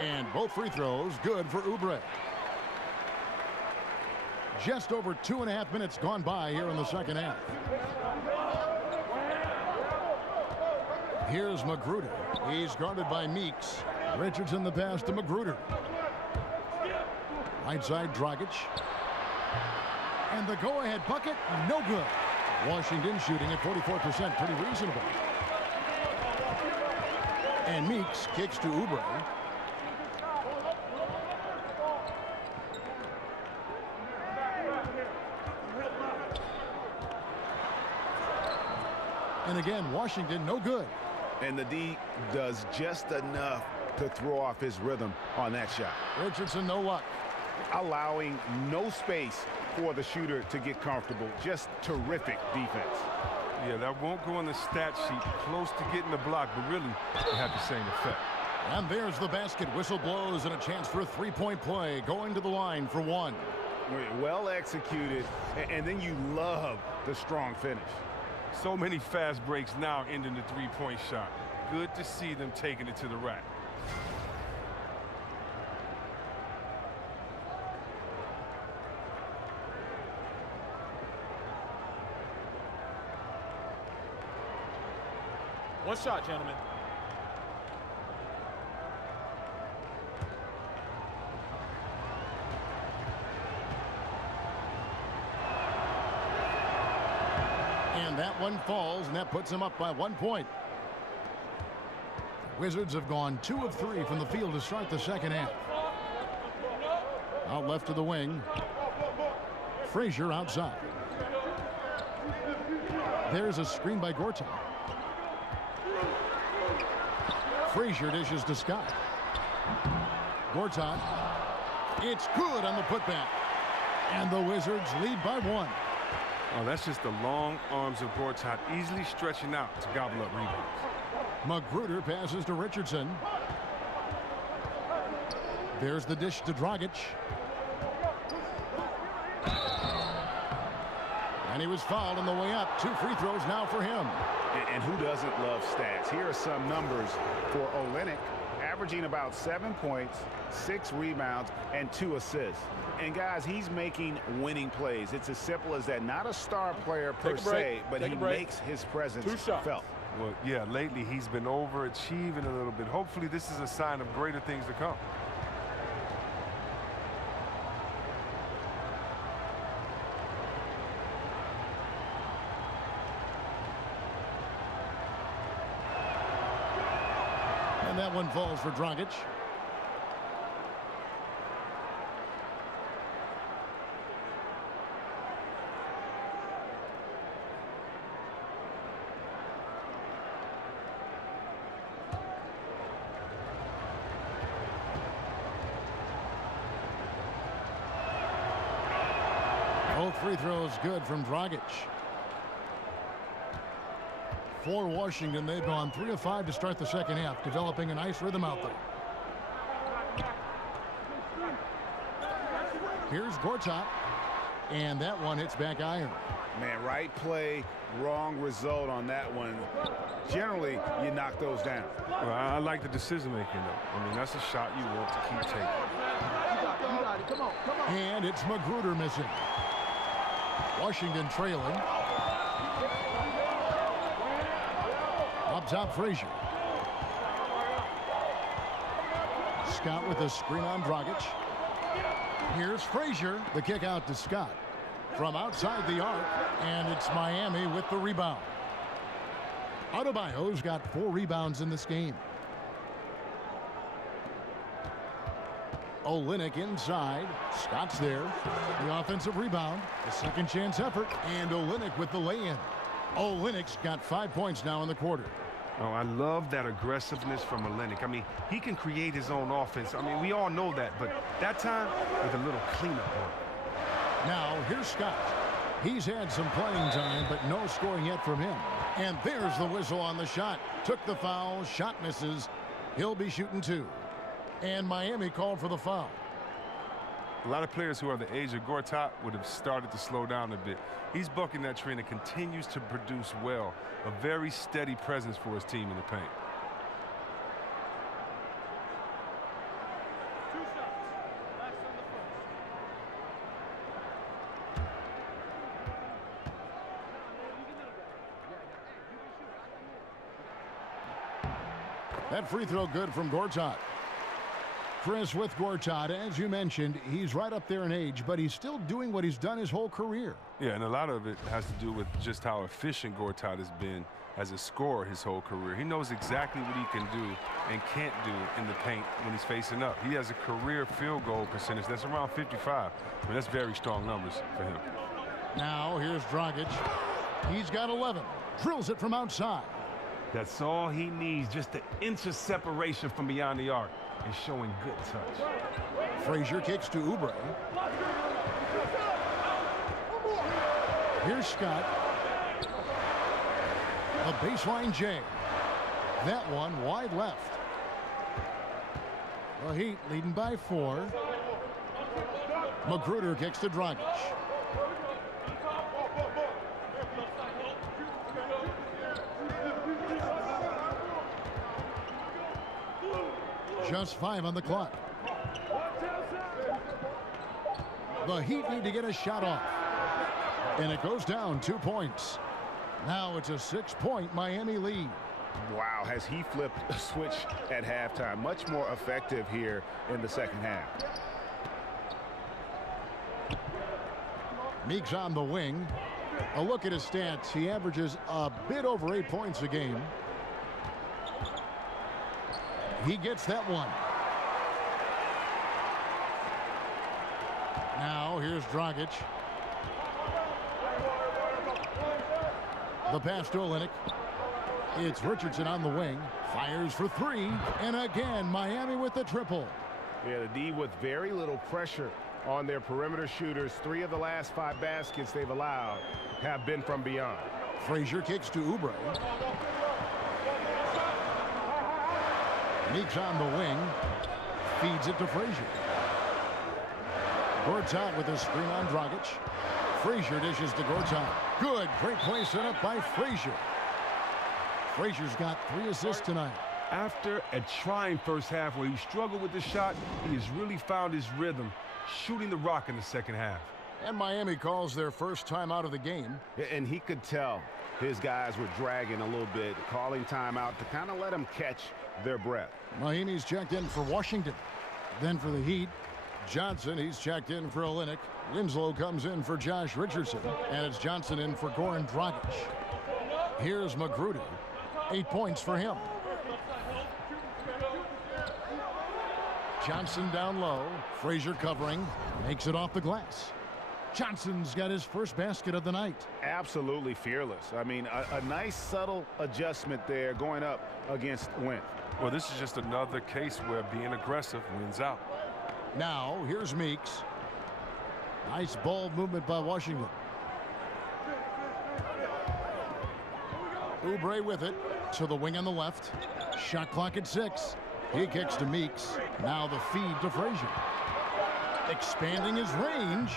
And both free throws good for Oubre. Just over 2.5 minutes gone by here in the second half. Here's Magruder. He's guarded by Meeks. Richardson the pass to Magruder. Right side Dragic. And the go-ahead bucket, no good. Washington shooting at 44%, pretty reasonable. And Meeks kicks to Oubre. And again, Washington no good. And the D does just enough to throw off his rhythm on that shot. Richardson no luck. Allowing no space for the shooter to get comfortable. Just terrific defense. Yeah, that won't go on the stat sheet. Close to getting the block, but really it had the same effect. And there's the basket. Whistle blows and a chance for a three-point play. Going to the line for one. Well executed, and then you love the strong finish. So many fast breaks now ending the three-point shot. Good to see them taking it to the rack. One shot, gentlemen. And that one falls, and that puts them up by 1 point. The Wizards have gone 2 of 3 from the field to start the second half. Out left to the wing. Frazier outside. There's a screen by Gortat. Frazier dishes to Scott. Gortat. It's good on the putback. And the Wizards lead by 1. Oh, that's just the long arms of Gortat, easily stretching out to gobble up rebounds. Magruder passes to Richardson. There's the dish to Dragic. And he was fouled on the way up. 2 free throws now for him. And who doesn't love stats? Here are some numbers for Olynyk, averaging about 7 points, 6 rebounds, and 2 assists. And guys, he's making winning plays. It's as simple as that. Not a star player per se, but he makes his presence felt. Well, yeah, lately he's been overachieving a little bit. Hopefully this is a sign of greater things to come. And that one falls for Dragic. Both free throws good from Dragic. For Washington, they've gone 3 of 5 to start the second half, developing a nice rhythm out there. Here's Gortat, and that one hits back iron. Man, right play, wrong result on that one. Generally, you knock those down. Well, I like the decision-making, though. I mean, that's a shot you want to keep taking. Come on. And it's Magruder missing. Washington trailing. Up top, Frazier. Scott with a screen on Dragic. Here's Frazier. The kick out to Scott. From outside the arc, and it's Miami with the rebound. Adebayo's got 4 rebounds in this game. Olynyk inside. Scott's there. The offensive rebound. The second chance effort. And Olynyk with the lay-in. Olynyk's got 5 points now in the quarter. Oh, I love that aggressiveness from Olynyk. I mean, he can create his own offense. I mean, we all know that, but that time with a little cleanup on it. Now, here's Scott. He's had some playing time, but no scoring yet from him. And there's the whistle on the shot. Took the foul. Shot misses. He'll be shooting 2. And Miami called for the foul. A lot of players who are the age of Gortat would have started to slow down a bit. He's bucking that trend and continues to produce well. A very steady presence for his team in the paint. That free throw good from Gortat. Chris, with Gortat, as you mentioned, he's right up there in age, but he's still doing what he's done his whole career. Yeah, and a lot of it has to do with just how efficient Gortat has been as a scorer his whole career. He knows exactly what he can do and can't do in the paint when he's facing up. He has a career field goal percentage that's around 55. I mean, that's very strong numbers for him. Now, here's Dragic. He's got 11. Drills it from outside. That's all he needs, just an inch of separation from beyond the arc and showing good touch. Frazier kicks to Oubre. Here's Scott. A baseline J. That one wide left. The Heat leading by 4. Magruder kicks to Dragic. Just 5 on the clock. The Heat need to get a shot off. And it goes down 2 points. Now it's a 6-point Miami lead. Wow, has he flipped a switch at halftime. Much more effective here in the second half. Meeks on the wing. A look at his stats. He averages a bit over 8 points a game. He gets that one. Now here's Dragic. The pass to Olynyk. It's Richardson on the wing. Fires for 3. And again, Miami with the triple. Yeah, the D with very little pressure on their perimeter shooters. 3 of the last 5 baskets they've allowed have been from beyond. Frazier kicks to Oubre. Meeks on the wing. Feeds it to Frazier. Gortat with a screen on Dragic. Frazier dishes to Gortat. Good. Great play set up by Frazier. Frazier's got 3 assists tonight. After a trying first half where he struggled with the shot, he has really found his rhythm, shooting the rock in the second half. And Miami calls their first time out of the game. And he could tell his guys were dragging a little bit, calling timeout to kind of let them catch their breath. Miami's checked in for Washington. Then for the Heat, Johnson, he's checked in for Olynyk. Winslow comes in for Josh Richardson. And it's Johnson in for Goran Dragic. Here's Magruder. 8 points for him. Johnson down low. Frazier covering. Makes it off the glass. Johnson's got his first basket of the night. Absolutely fearless. I mean, a nice subtle adjustment there going up against length. Well, this is just another case where being aggressive wins out. Now, here's Meeks. Nice ball movement by Washington. Oubre with it to the wing on the left. Shot clock at 6. He kicks to Meeks. Now the feed to Frazier. Expanding his range.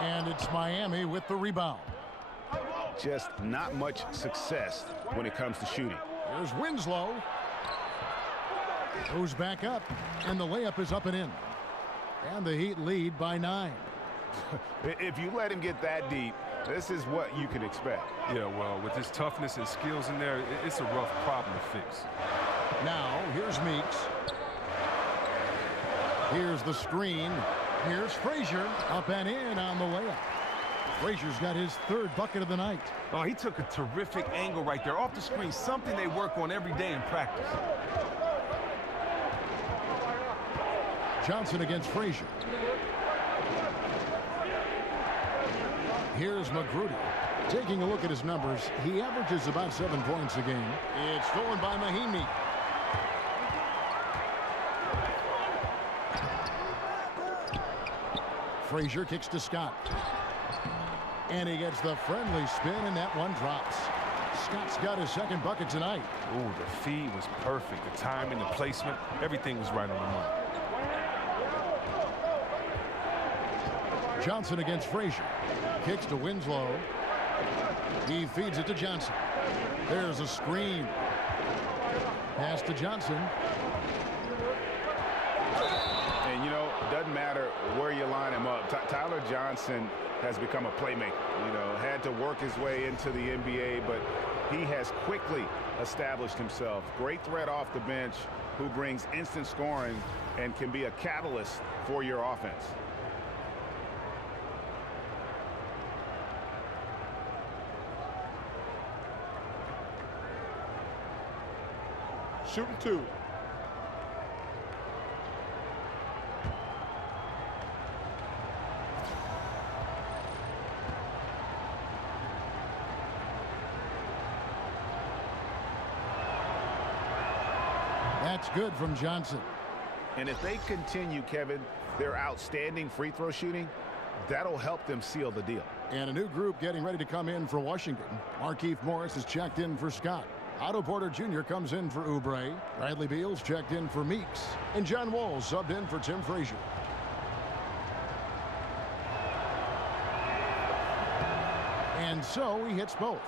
And it's Miami with the rebound. Just not much success when it comes to shooting. Here's Winslow. Goes back up. And the layup is up and in. And the Heat lead by 9. If you let him get that deep, this is what you can expect. Yeah, well, with his toughness and skills in there, it's a rough problem to fix. Now, here's Meeks. Here's the screen. Here's Frazier up and in on the layup. Frazier's got his 3rd bucket of the night. Oh, he took a terrific angle right there off the screen, something they work on every day in practice. Johnson against Frazier. Here's Magruder. Taking a look at his numbers, he averages about 7 points a game. It's stolen by Mahinmi. Frazier kicks to Scott. And he gets the friendly spin, and that one drops. Scott's got his 2nd bucket tonight. Ooh, the feed was perfect. The timing, the placement, everything was right on the mark. Johnson against Frazier. Kicks to Winslow. He feeds it to Johnson. There's a screen. Pass to Johnson. And, you know, it doesn't matter where you line him up. Tyler Johnson has become a playmaker. You know, had to work his way into the NBA, but he has quickly established himself. Great threat off the bench, who brings instant scoring and can be a catalyst for your offense. Shooting 2. That's good from Johnson. And if they continue, Kevin, their outstanding free throw shooting, that'll help them seal the deal. And a new group getting ready to come in for Washington. Markieff Morris is checked in for Scott. Otto Porter Jr. comes in for Oubre. Bradley Beal's checked in for Meeks. And John Wall subbed in for Tim Frazier. And so he hits both.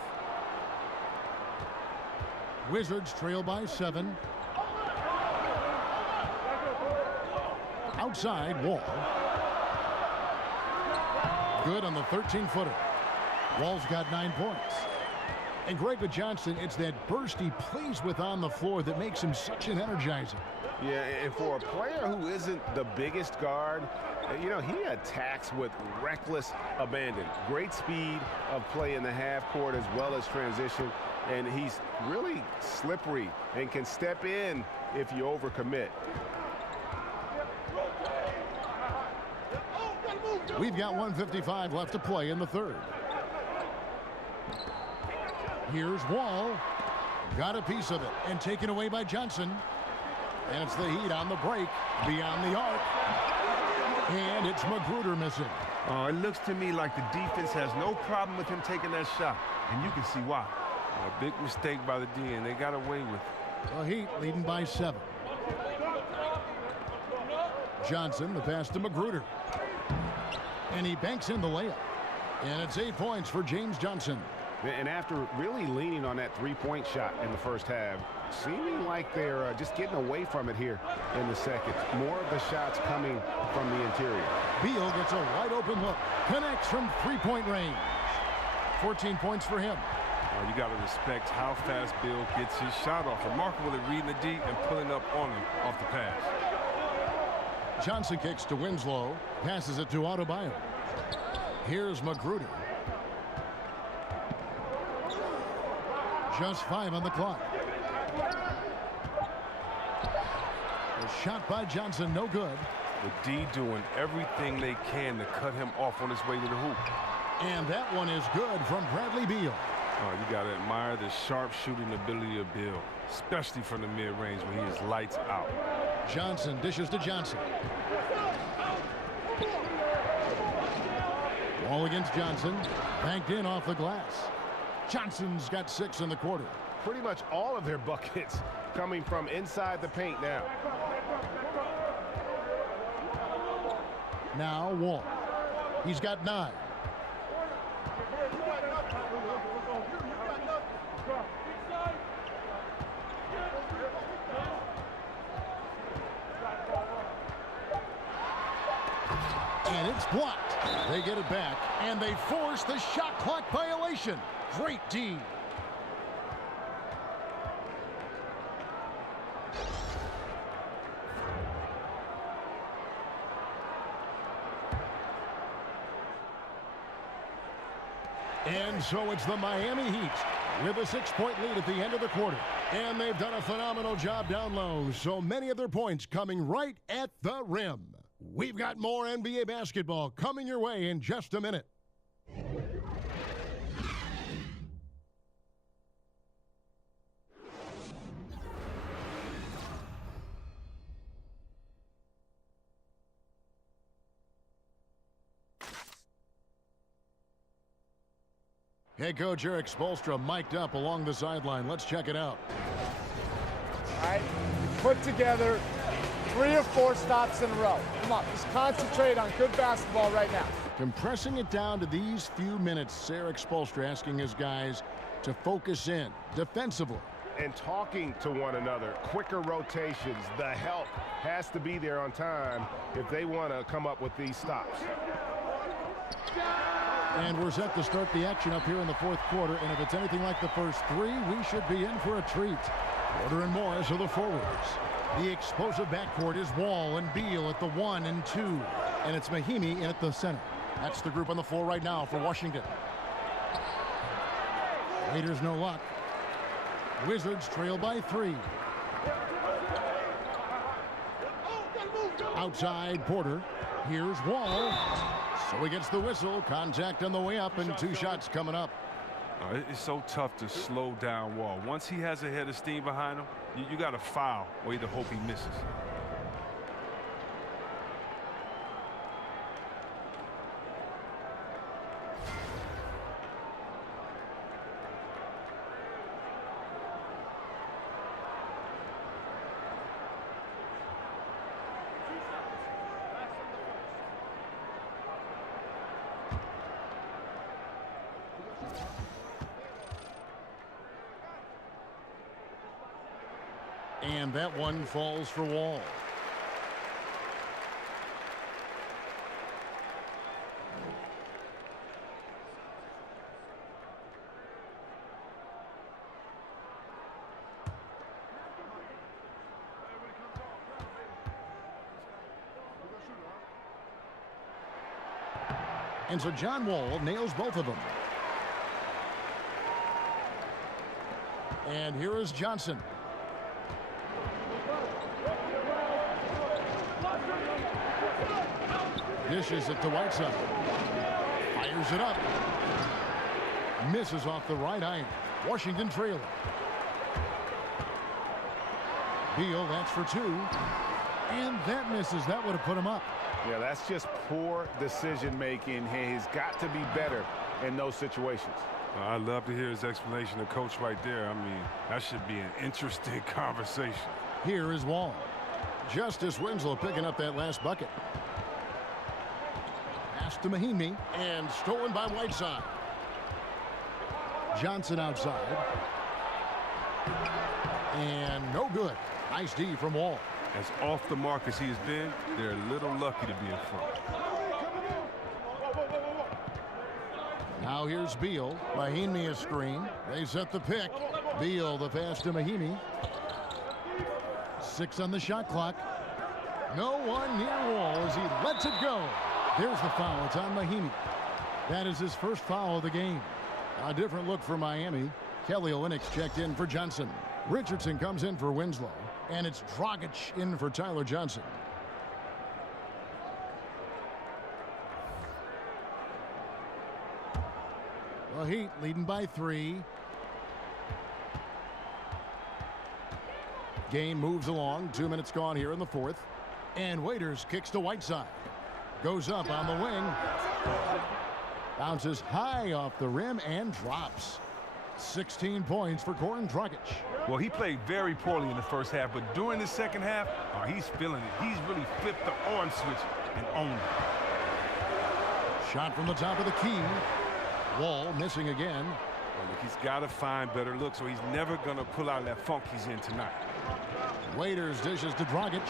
Wizards trail by 7. Outside, Wall. Good on the 13-footer. Wall's got 9 points. And Greg with Johnson, it's that burst he plays with on the floor that makes him such an energizer. Yeah, and for a player who isn't the biggest guard, you know, he attacks with reckless abandon. Great speed of play in the half court as well as transition. And he's really slippery and can step in if you overcommit. We've got 1:55 left to play in the third. Here's Wall. Got a piece of it and taken away by Johnson. And it's the Heat on the break beyond the arc. And it's Magruder missing. It looks to me like the defense has no problem with him taking that shot. And you can see why. A big mistake by the D, and they got away with it. The Heat leading by 7. Johnson, the pass to Magruder. And he banks in the layup. And it's 8 points for James Johnson. And after really leaning on that three-point shot in the first half, seeming like they're just getting away from it here in the second. More of the shots coming from the interior. Beal gets a wide-open look. Connects from three-point range. 14 points for him. You got to respect how fast Beal gets his shot off. Remarkable at reading the D and pulling up on him off the pass. Johnson kicks to Winslow. Passes it to Adebayo. Here's Magruder. Just 5 on the clock. A shot by Johnson, no good. The D doing everything they can to cut him off on his way to the hoop. And that one is good from Bradley Beal. Oh, you got to admire the sharp shooting ability of Beal, especially from the mid-range when he is lights out. Johnson dishes to Johnson. Wall against Johnson. Banked in off the glass. Johnson's got 6 in the quarter. Pretty much all of their buckets coming from inside the paint now. Now Wall. He's got 9. And it's blocked. They get it back, and they force the shot clock violation. Great D. And so it's the Miami Heat with a 6-point lead at the end of the quarter. And they've done a phenomenal job down low. So many of their points coming right at the rim. We've got more NBA basketball coming your way in just a minute. Head coach Eric Spoelstra mic'd up along the sideline. Let's check it out. All right, put together 3 or 4 stops in a row. Come on, just concentrate on good basketball right now. Compressing it down to these few minutes, Eric Spoelstra asking his guys to focus in defensively. And talking to one another, quicker rotations, the help has to be there on time if they want to come up with these stops. And we're set to start the action up here in the fourth quarter, and if it's anything like the first 3, we should be in for a treat. Porter and Morris are the forwards. The explosive backcourt is Wall and Beal at the 1 and 2. And it's Mahimi in at the center. That's the group on the floor right now for Washington. Raiders no luck. Wizards trail by 3. Outside Porter. Here's Wall. So he gets the whistle. Contact on the way up and 2 shots coming up. It's so tough to slow down Wall. Once he has a head of steam behind him, you got to foul or either hope he misses. And that one falls for Wall. And so John Wall nails both of them. And here is Johnson. Dishes it to Whiteside. Fires it up. Misses off the right iron. Washington trailing. Beal, that's for 2. And that misses. That would have put him up. Yeah, that's just poor decision making. He's got to be better in those situations. I'd love to hear his explanation of coach right there. I mean, that should be an interesting conversation. Here is Wall. Justice Winslow picking up that last bucket. Pass to Mahimi and stolen by Whiteside. Johnson outside. And no good. Nice D from Wall. As off the mark as he has been, they're a little lucky to be in front. Now here's Beal. Mahimi a screen. They set the pick. Beal the pass to Mahimi. 6 on the shot clock. No one near Wall as he lets it go. There's the foul. It's on Mahimi. That is his first foul of the game. A different look for Miami. Kelly Olynyk's checked in for Johnson. Richardson comes in for Winslow. And it's Dragic in for Tyler Johnson. The Heat leading by 3. Game moves along. 2 minutes gone here in the 4th. And Waiters kicks to Whiteside. Goes up on the wing. Bounces high off the rim and drops. 16 points for Goran Dragic. Well, he played very poorly in the first half, but during the second half, he's feeling it. He's really flipped the on switch and owned it. Shot from the top of the key. Wall missing again. Well, look, he's got to find better looks, or he's never going to pull out that funk he's in tonight. Waiters dishes to Dragic.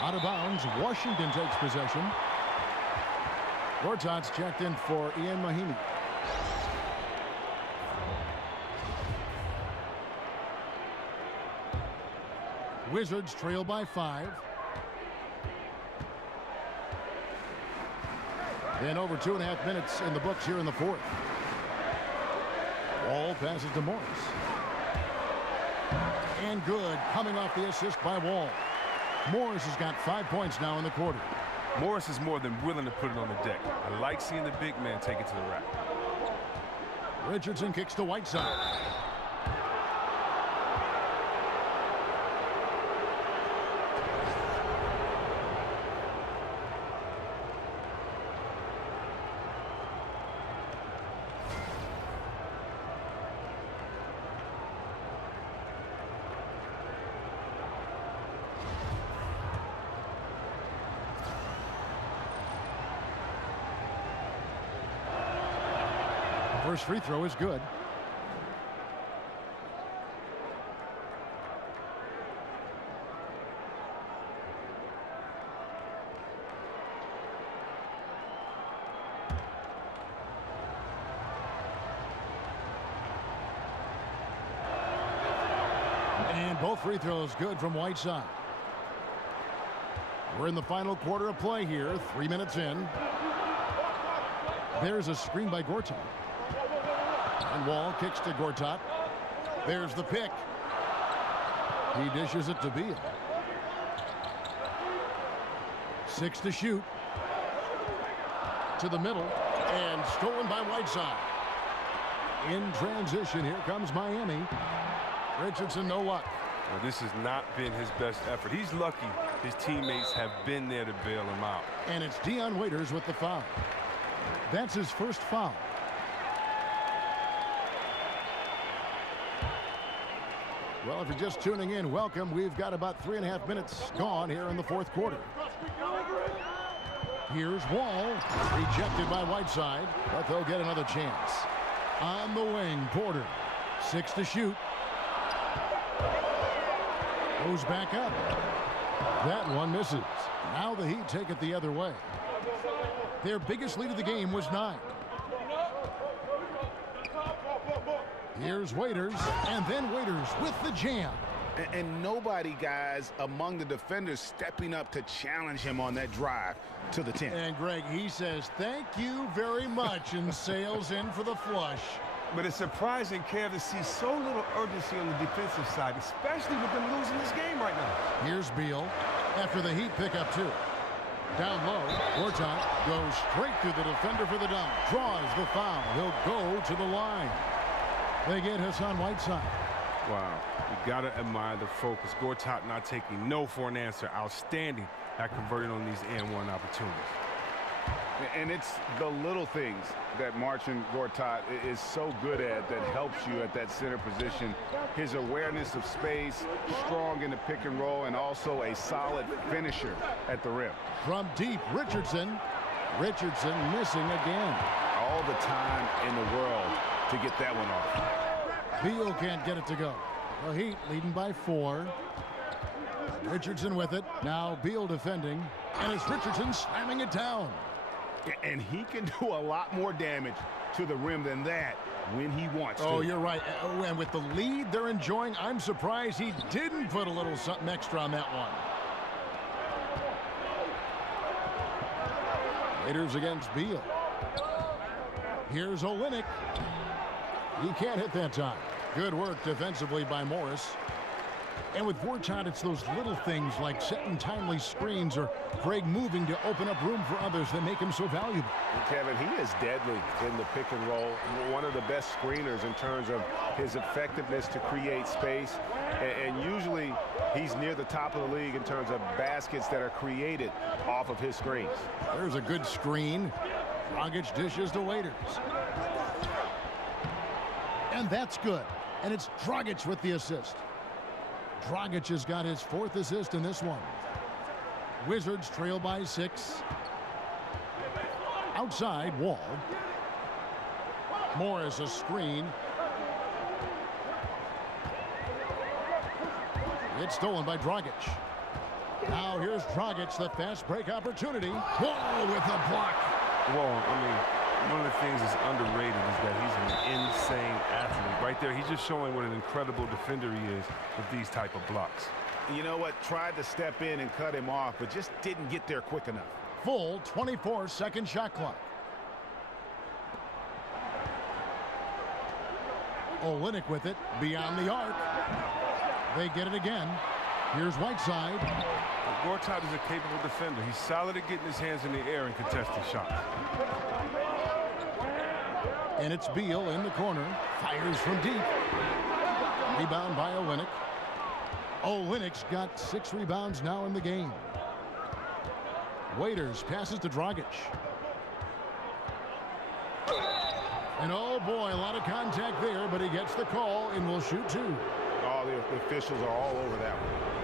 Out of bounds. Washington takes possession. Gortat's checked in for Ian Mahimi. Wizards trail by 5. Then over 2.5 minutes in the books here in the 4th. Wall passes to Morris. And good, coming off the assist by Wall. Morris has got 5 points now in the quarter. Morris is more than willing to put it on the deck. I like seeing the big man take it to the rack. Richardson kicks to Whiteside. First free throw is good. And And both free throws good from Whiteside. We're in the final quarter of play here, 3 minutes in. There's a screen by Gortat. And Wall kicks to Gortat. There's the pick. He dishes it to Beal. 6 to shoot. To the middle. And stolen by Whiteside. In transition, here comes Miami. Richardson, no luck. Well, this has not been his best effort. He's lucky his teammates have been there to bail him out. And it's Dion Waiters with the foul. That's his first foul. Well, if you're just tuning in, welcome. We've got about 3.5 minutes gone here in the fourth quarter. Here's Wall, rejected by Whiteside, but they'll get another chance. On the wing, Porter, 6 to shoot. Goes back up. That one misses. Now the Heat take it the other way. Their biggest lead of the game was 9. Here's Waiters, and then Waiters with the jam. And nobody, guys, among the defenders stepping up to challenge him on that drive to the 10. And Greg, he says, thank you very much, and sails in for the flush. But it's surprising, Kev, to see so little urgency on the defensive side, especially with them losing this game right now. Here's Beal after the Heat pick up 2. Down low, Gortat goes straight through the defender for the dunk. Draws the foul. He'll go to the line. They get Hassan Whiteside. Wow, you gotta admire the focus. Gortat not taking no for an answer. Outstanding at converting on these and-one opportunities. And it's the little things that Marcin Gortat is so good at that helps you at that center position. His awareness of space, strong in the pick and roll, and also a solid finisher at the rim. From deep, Richardson. Richardson missing again. All the time in the world to get that one off. Beal can't get it to go. The Heat leading by 4. Richardson with it. Now Beal defending. And it's Richardson slamming it down. And he can do a lot more damage to the rim than that when he wants to. Oh, you're right. Oh, and with the lead they're enjoying, I'm surprised he didn't put a little something extra on that one. Raiders against Beal. Here's Olynyk. He can't hit that time. Good work defensively by Morris. And with Gortat, it's those little things like setting timely screens or Greg moving to open up room for others that make him so valuable. And Kevin, he is deadly in the pick and roll. One of the best screeners in terms of his effectiveness to create space. And usually he's near the top of the league in terms of baskets that are created off of his screens. There's a good screen. Dragic dishes to Waiters. And that's good. And it's Dragic with the assist. Dragic has got his 4th assist in this one. Wizards trail by 6. Outside, Wall. Morris a screen. It's stolen by Dragic. Now here's Dragic, the fast break opportunity. Wall with a block. Well, I mean, one of the things that's underrated is that he's an insane athlete. Right there, he's just showing what an incredible defender he is with these type of blocks. You know what? Tried to step in and cut him off, but just didn't get there quick enough. Full 24-second shot clock. Olynyk with it, beyond the arc. They get it again. Here's Whiteside. Gortat is a capable defender. He's solid at getting his hands in the air and contesting shots. And it's Beal in the corner. Fires from deep. Rebound by Olynyk. Olynyk's got 6 rebounds now in the game. Waiters passes to Dragic. And oh boy, a lot of contact there, but he gets the call and will shoot 2. All the officials are all over that one.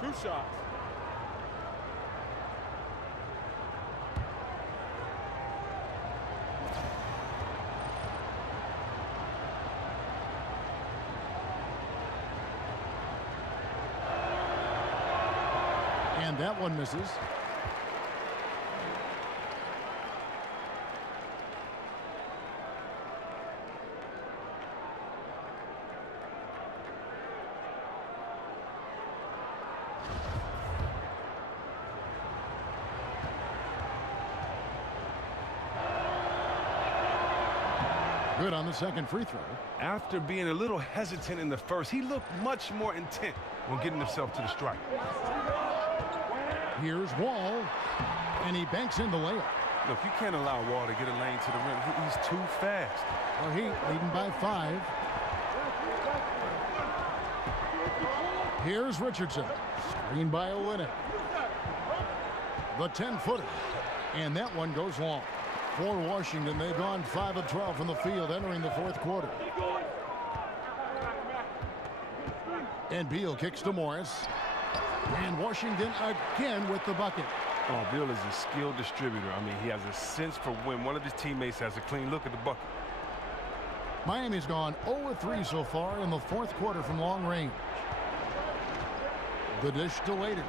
Two shots. And that one misses. Good on the second free throw. After being a little hesitant in the first, he looked much more intent on getting himself to the stripe. Here's Wall, and he banks in the layup. Look, you can't allow Wall to get a lane to the rim. He's too fast. The Heat leading by 5. Here's Richardson. Screen by Olynyk. The 10-footer. And that one goes long. For Washington, they've gone 5 of 12 from the field entering the fourth quarter. And Beal kicks to Morris. And Washington again with the bucket. Oh, Beal is a skilled distributor. I mean, he has a sense for when one of his teammates has a clean look at the bucket. Miami's gone 0-3 so far in the fourth quarter from long range. The dish to Waiters.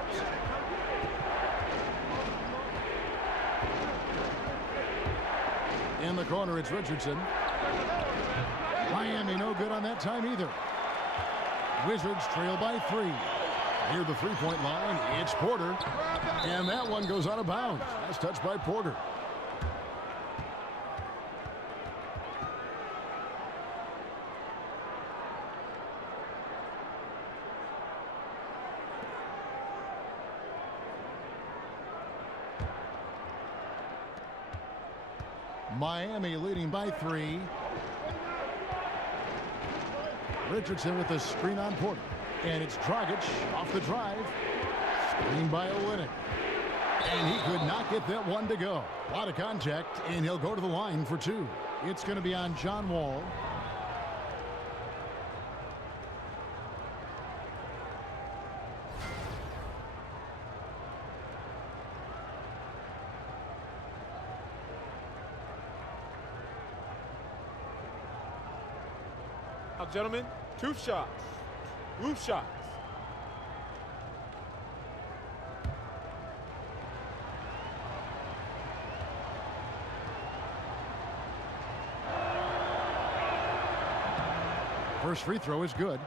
In the corner, it's Richardson. Miami no good on that time either. Wizards trail by 3. Near the three-point line, it's Porter. And that one goes out of bounds. That's touched by Porter. Miami leading by 3. Richardson with the screen on Porter. And it's Dragic off the drive. Screen by Olynyk. And he could not get that one to go. A lot of contact, and he'll go to the line for 2. It's going to be on John Wall. Now, gentlemen, 2 shots. Roof shots. First free throw is good.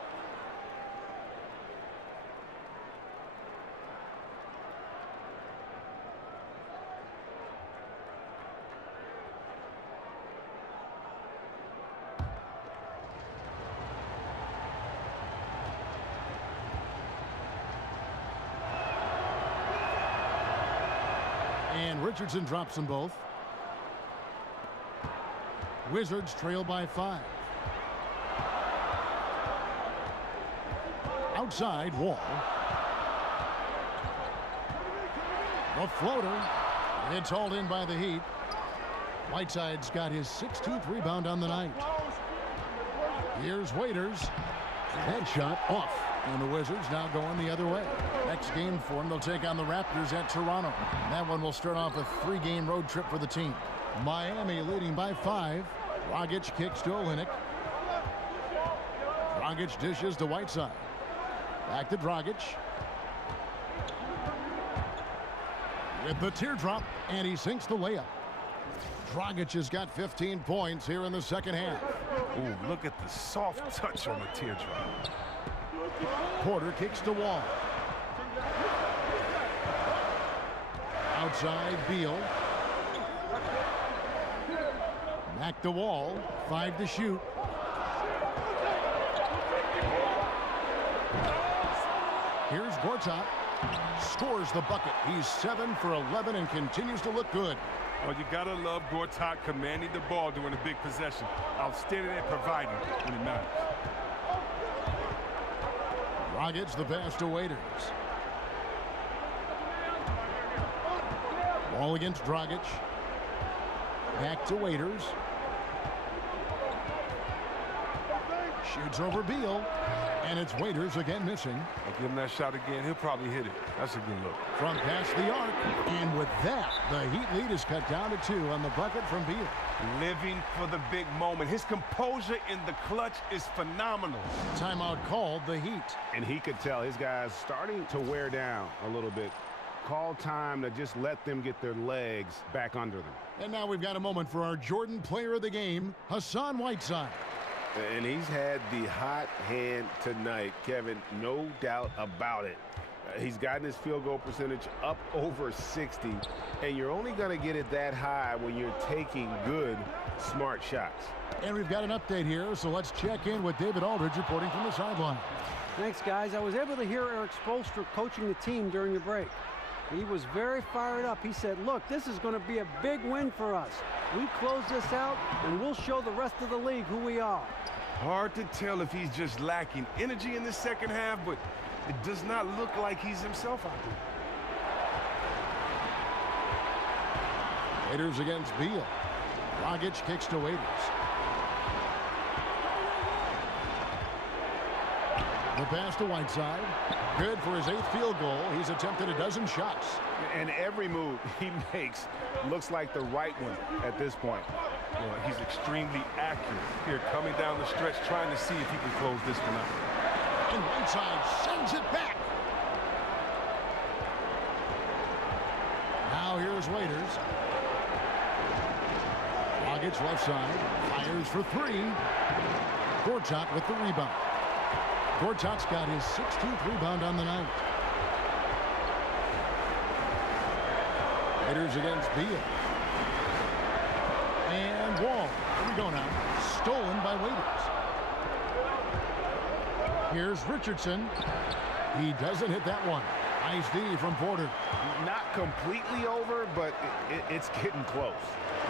And Richardson drops them both. Wizards trail by 5. Outside, Wall. The floater. It's hauled in by the Heat. Whiteside's got his 16th rebound on the night. Here's Waiters. That shot off. And the Wizards now going the other way. Next game for them, they'll take on the Raptors at Toronto. And that one will start off a 3-game road trip for the team. Miami leading by 5. Dragic kicks to Olynyk. Dragic dishes to Whiteside. Back to Dragic. With the teardrop, and he sinks the layup. Dragic has got 15 points here in the second half. Ooh, look at the soft touch on the teardrop. Porter kicks to Wall. Outside, Beal. Back to Wall. 5 to shoot. Here's Gortat. Scores the bucket. He's 7 for 11 and continues to look good. Oh, you gotta love Gortat commanding the ball during a big possession. Outstanding at providing when it matters. Dragic the pass to Waiters. Ball against Dragic. Back to Waiters. Shoots over Beal. And it's Waiters again missing. I'll give him that shot again. He'll probably hit it. That's a good look. From past the arc. And with that, the Heat lead is cut down to 2 on the bucket from Beal. Living for the big moment. His composure in the clutch is phenomenal. Timeout called, the Heat. And he could tell his guys starting to wear down a little bit. Call time to just let them get their legs back under them. And now we've got a moment for our Jordan player of the game, Hassan Whiteside. And he's had the hot hand tonight, Kevin, no doubt about it. He's gotten his field goal percentage up over 60, and you're only going to get it that high when you're taking good, smart shots. And we've got an update here, so let's check in with David Aldridge reporting from the sideline. Thanks, guys. I was able to hear Eric Spoelstra coaching the team during the break. He was very fired up. He said, look, this is going to be a big win for us. We close this out, and we'll show the rest of the league who we are. Hard to tell if he's just lacking energy in the second half, but it does not look like he's himself out there. Waiters against Beal. Dragic kicks to Waiters. The pass to Whiteside. Good for his 8th field goal. He's attempted a dozen shots. And every move he makes looks like the right one at this point. Well, he's extremely accurate here, coming down the stretch, trying to see if he can close this one out. And Whiteside sends it back. Now here's Waiters. Dragic left side. Fires for 3. Gortat with the rebound. Gortat's got his 16th rebound on the night. Waiters against Beal. And Wall. Here we go now. Stolen by Waiters. Here's Richardson. He doesn't hit that one. Nice D from Porter. Not completely over, but it's getting close.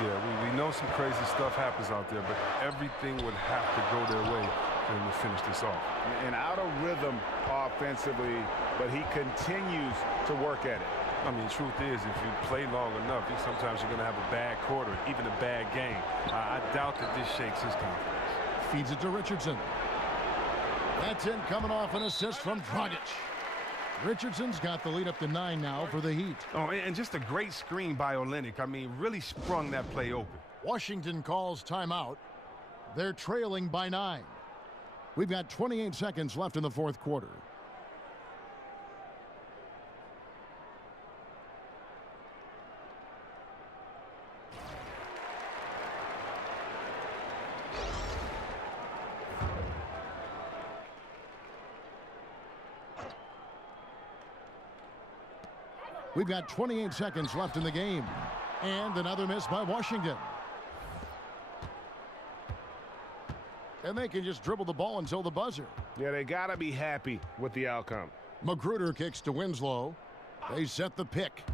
Yeah, we know some crazy stuff happens out there, but everything would have to go their way for him to finish this off. And out of rhythm offensively, but he continues to work at it. I mean, the truth is, if you play long enough, sometimes you're going to have a bad quarter, even a bad game. I doubt that this shakes his confidence. Feeds it to Richardson. That's in, coming off an assist from Dragic. Richardson's got the lead up to 9 now for the Heat. Oh, and just a great screen by Olynyk. I mean, really sprung that play open. Washington calls timeout. They're trailing by 9. We've got 28 seconds left in the 4th quarter. We've got 28 seconds left in the game. And another miss by Washington. And they can just dribble the ball until the buzzer. Yeah, they got to be happy with the outcome. Magruder kicks to Winslow. They set the pick.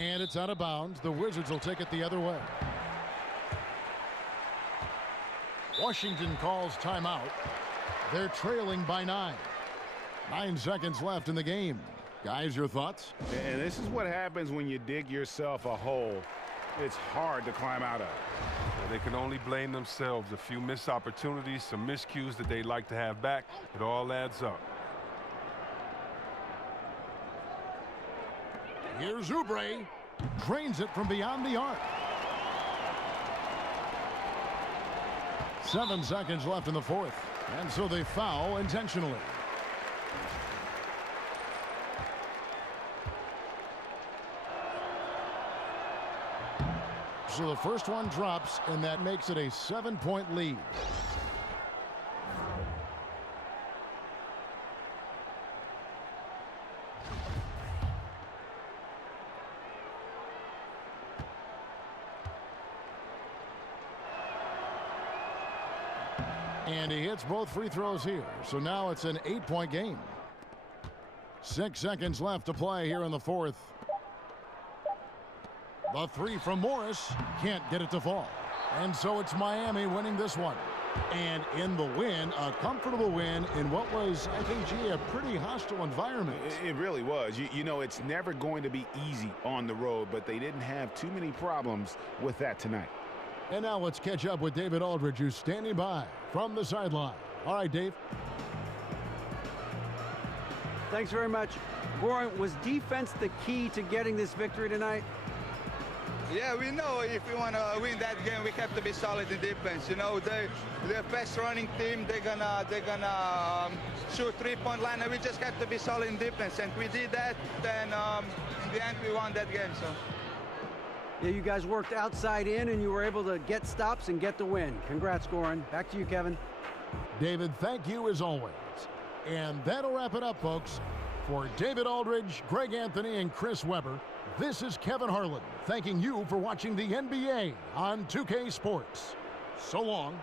And it's out of bounds. The Wizards will take it the other way. Washington calls timeout. They're trailing by 9. 9 seconds left in the game. Guys, your thoughts? And this is what happens when you dig yourself a hole. It's hard to climb out of. Well, they can only blame themselves. A few missed opportunities, some miscues that they'd like to have back. It all adds up. Here's Oubre. Drains it from beyond the arc. 7 seconds left in the 4th. And so they foul intentionally. So the first one drops, and that makes it a 7-point lead. And he hits both free throws here. So now it's an 8-point game. 6 seconds left to play here in the 4th. The 3 from Morris can't get it to fall. And so it's Miami winning this one. And in the win, a comfortable win in what was, I think, a pretty hostile environment. It really was. You know, it's never going to be easy on the road, but they didn't have too many problems with that tonight. And now let's catch up with David Aldridge, who's standing by from the sideline. All right, Dave. Thanks very much. Goran, was defense the key to getting this victory tonight? Yeah, we know if we want to win that game, we have to be solid in defense. You know, they're a fast running team. They're gonna shoot 3-point line, and we just have to be solid in defense. And we did that. Then in the end, we won that game. So. Yeah, you guys worked outside in, and you were able to get stops and get the win. Congrats, Goran. Back to you, Kevin. David, thank you as always. And that'll wrap it up, folks. For David Aldridge, Greg Anthony, and Chris Webber, this is Kevin Harlan thanking you for watching the NBA on 2K Sports. So long.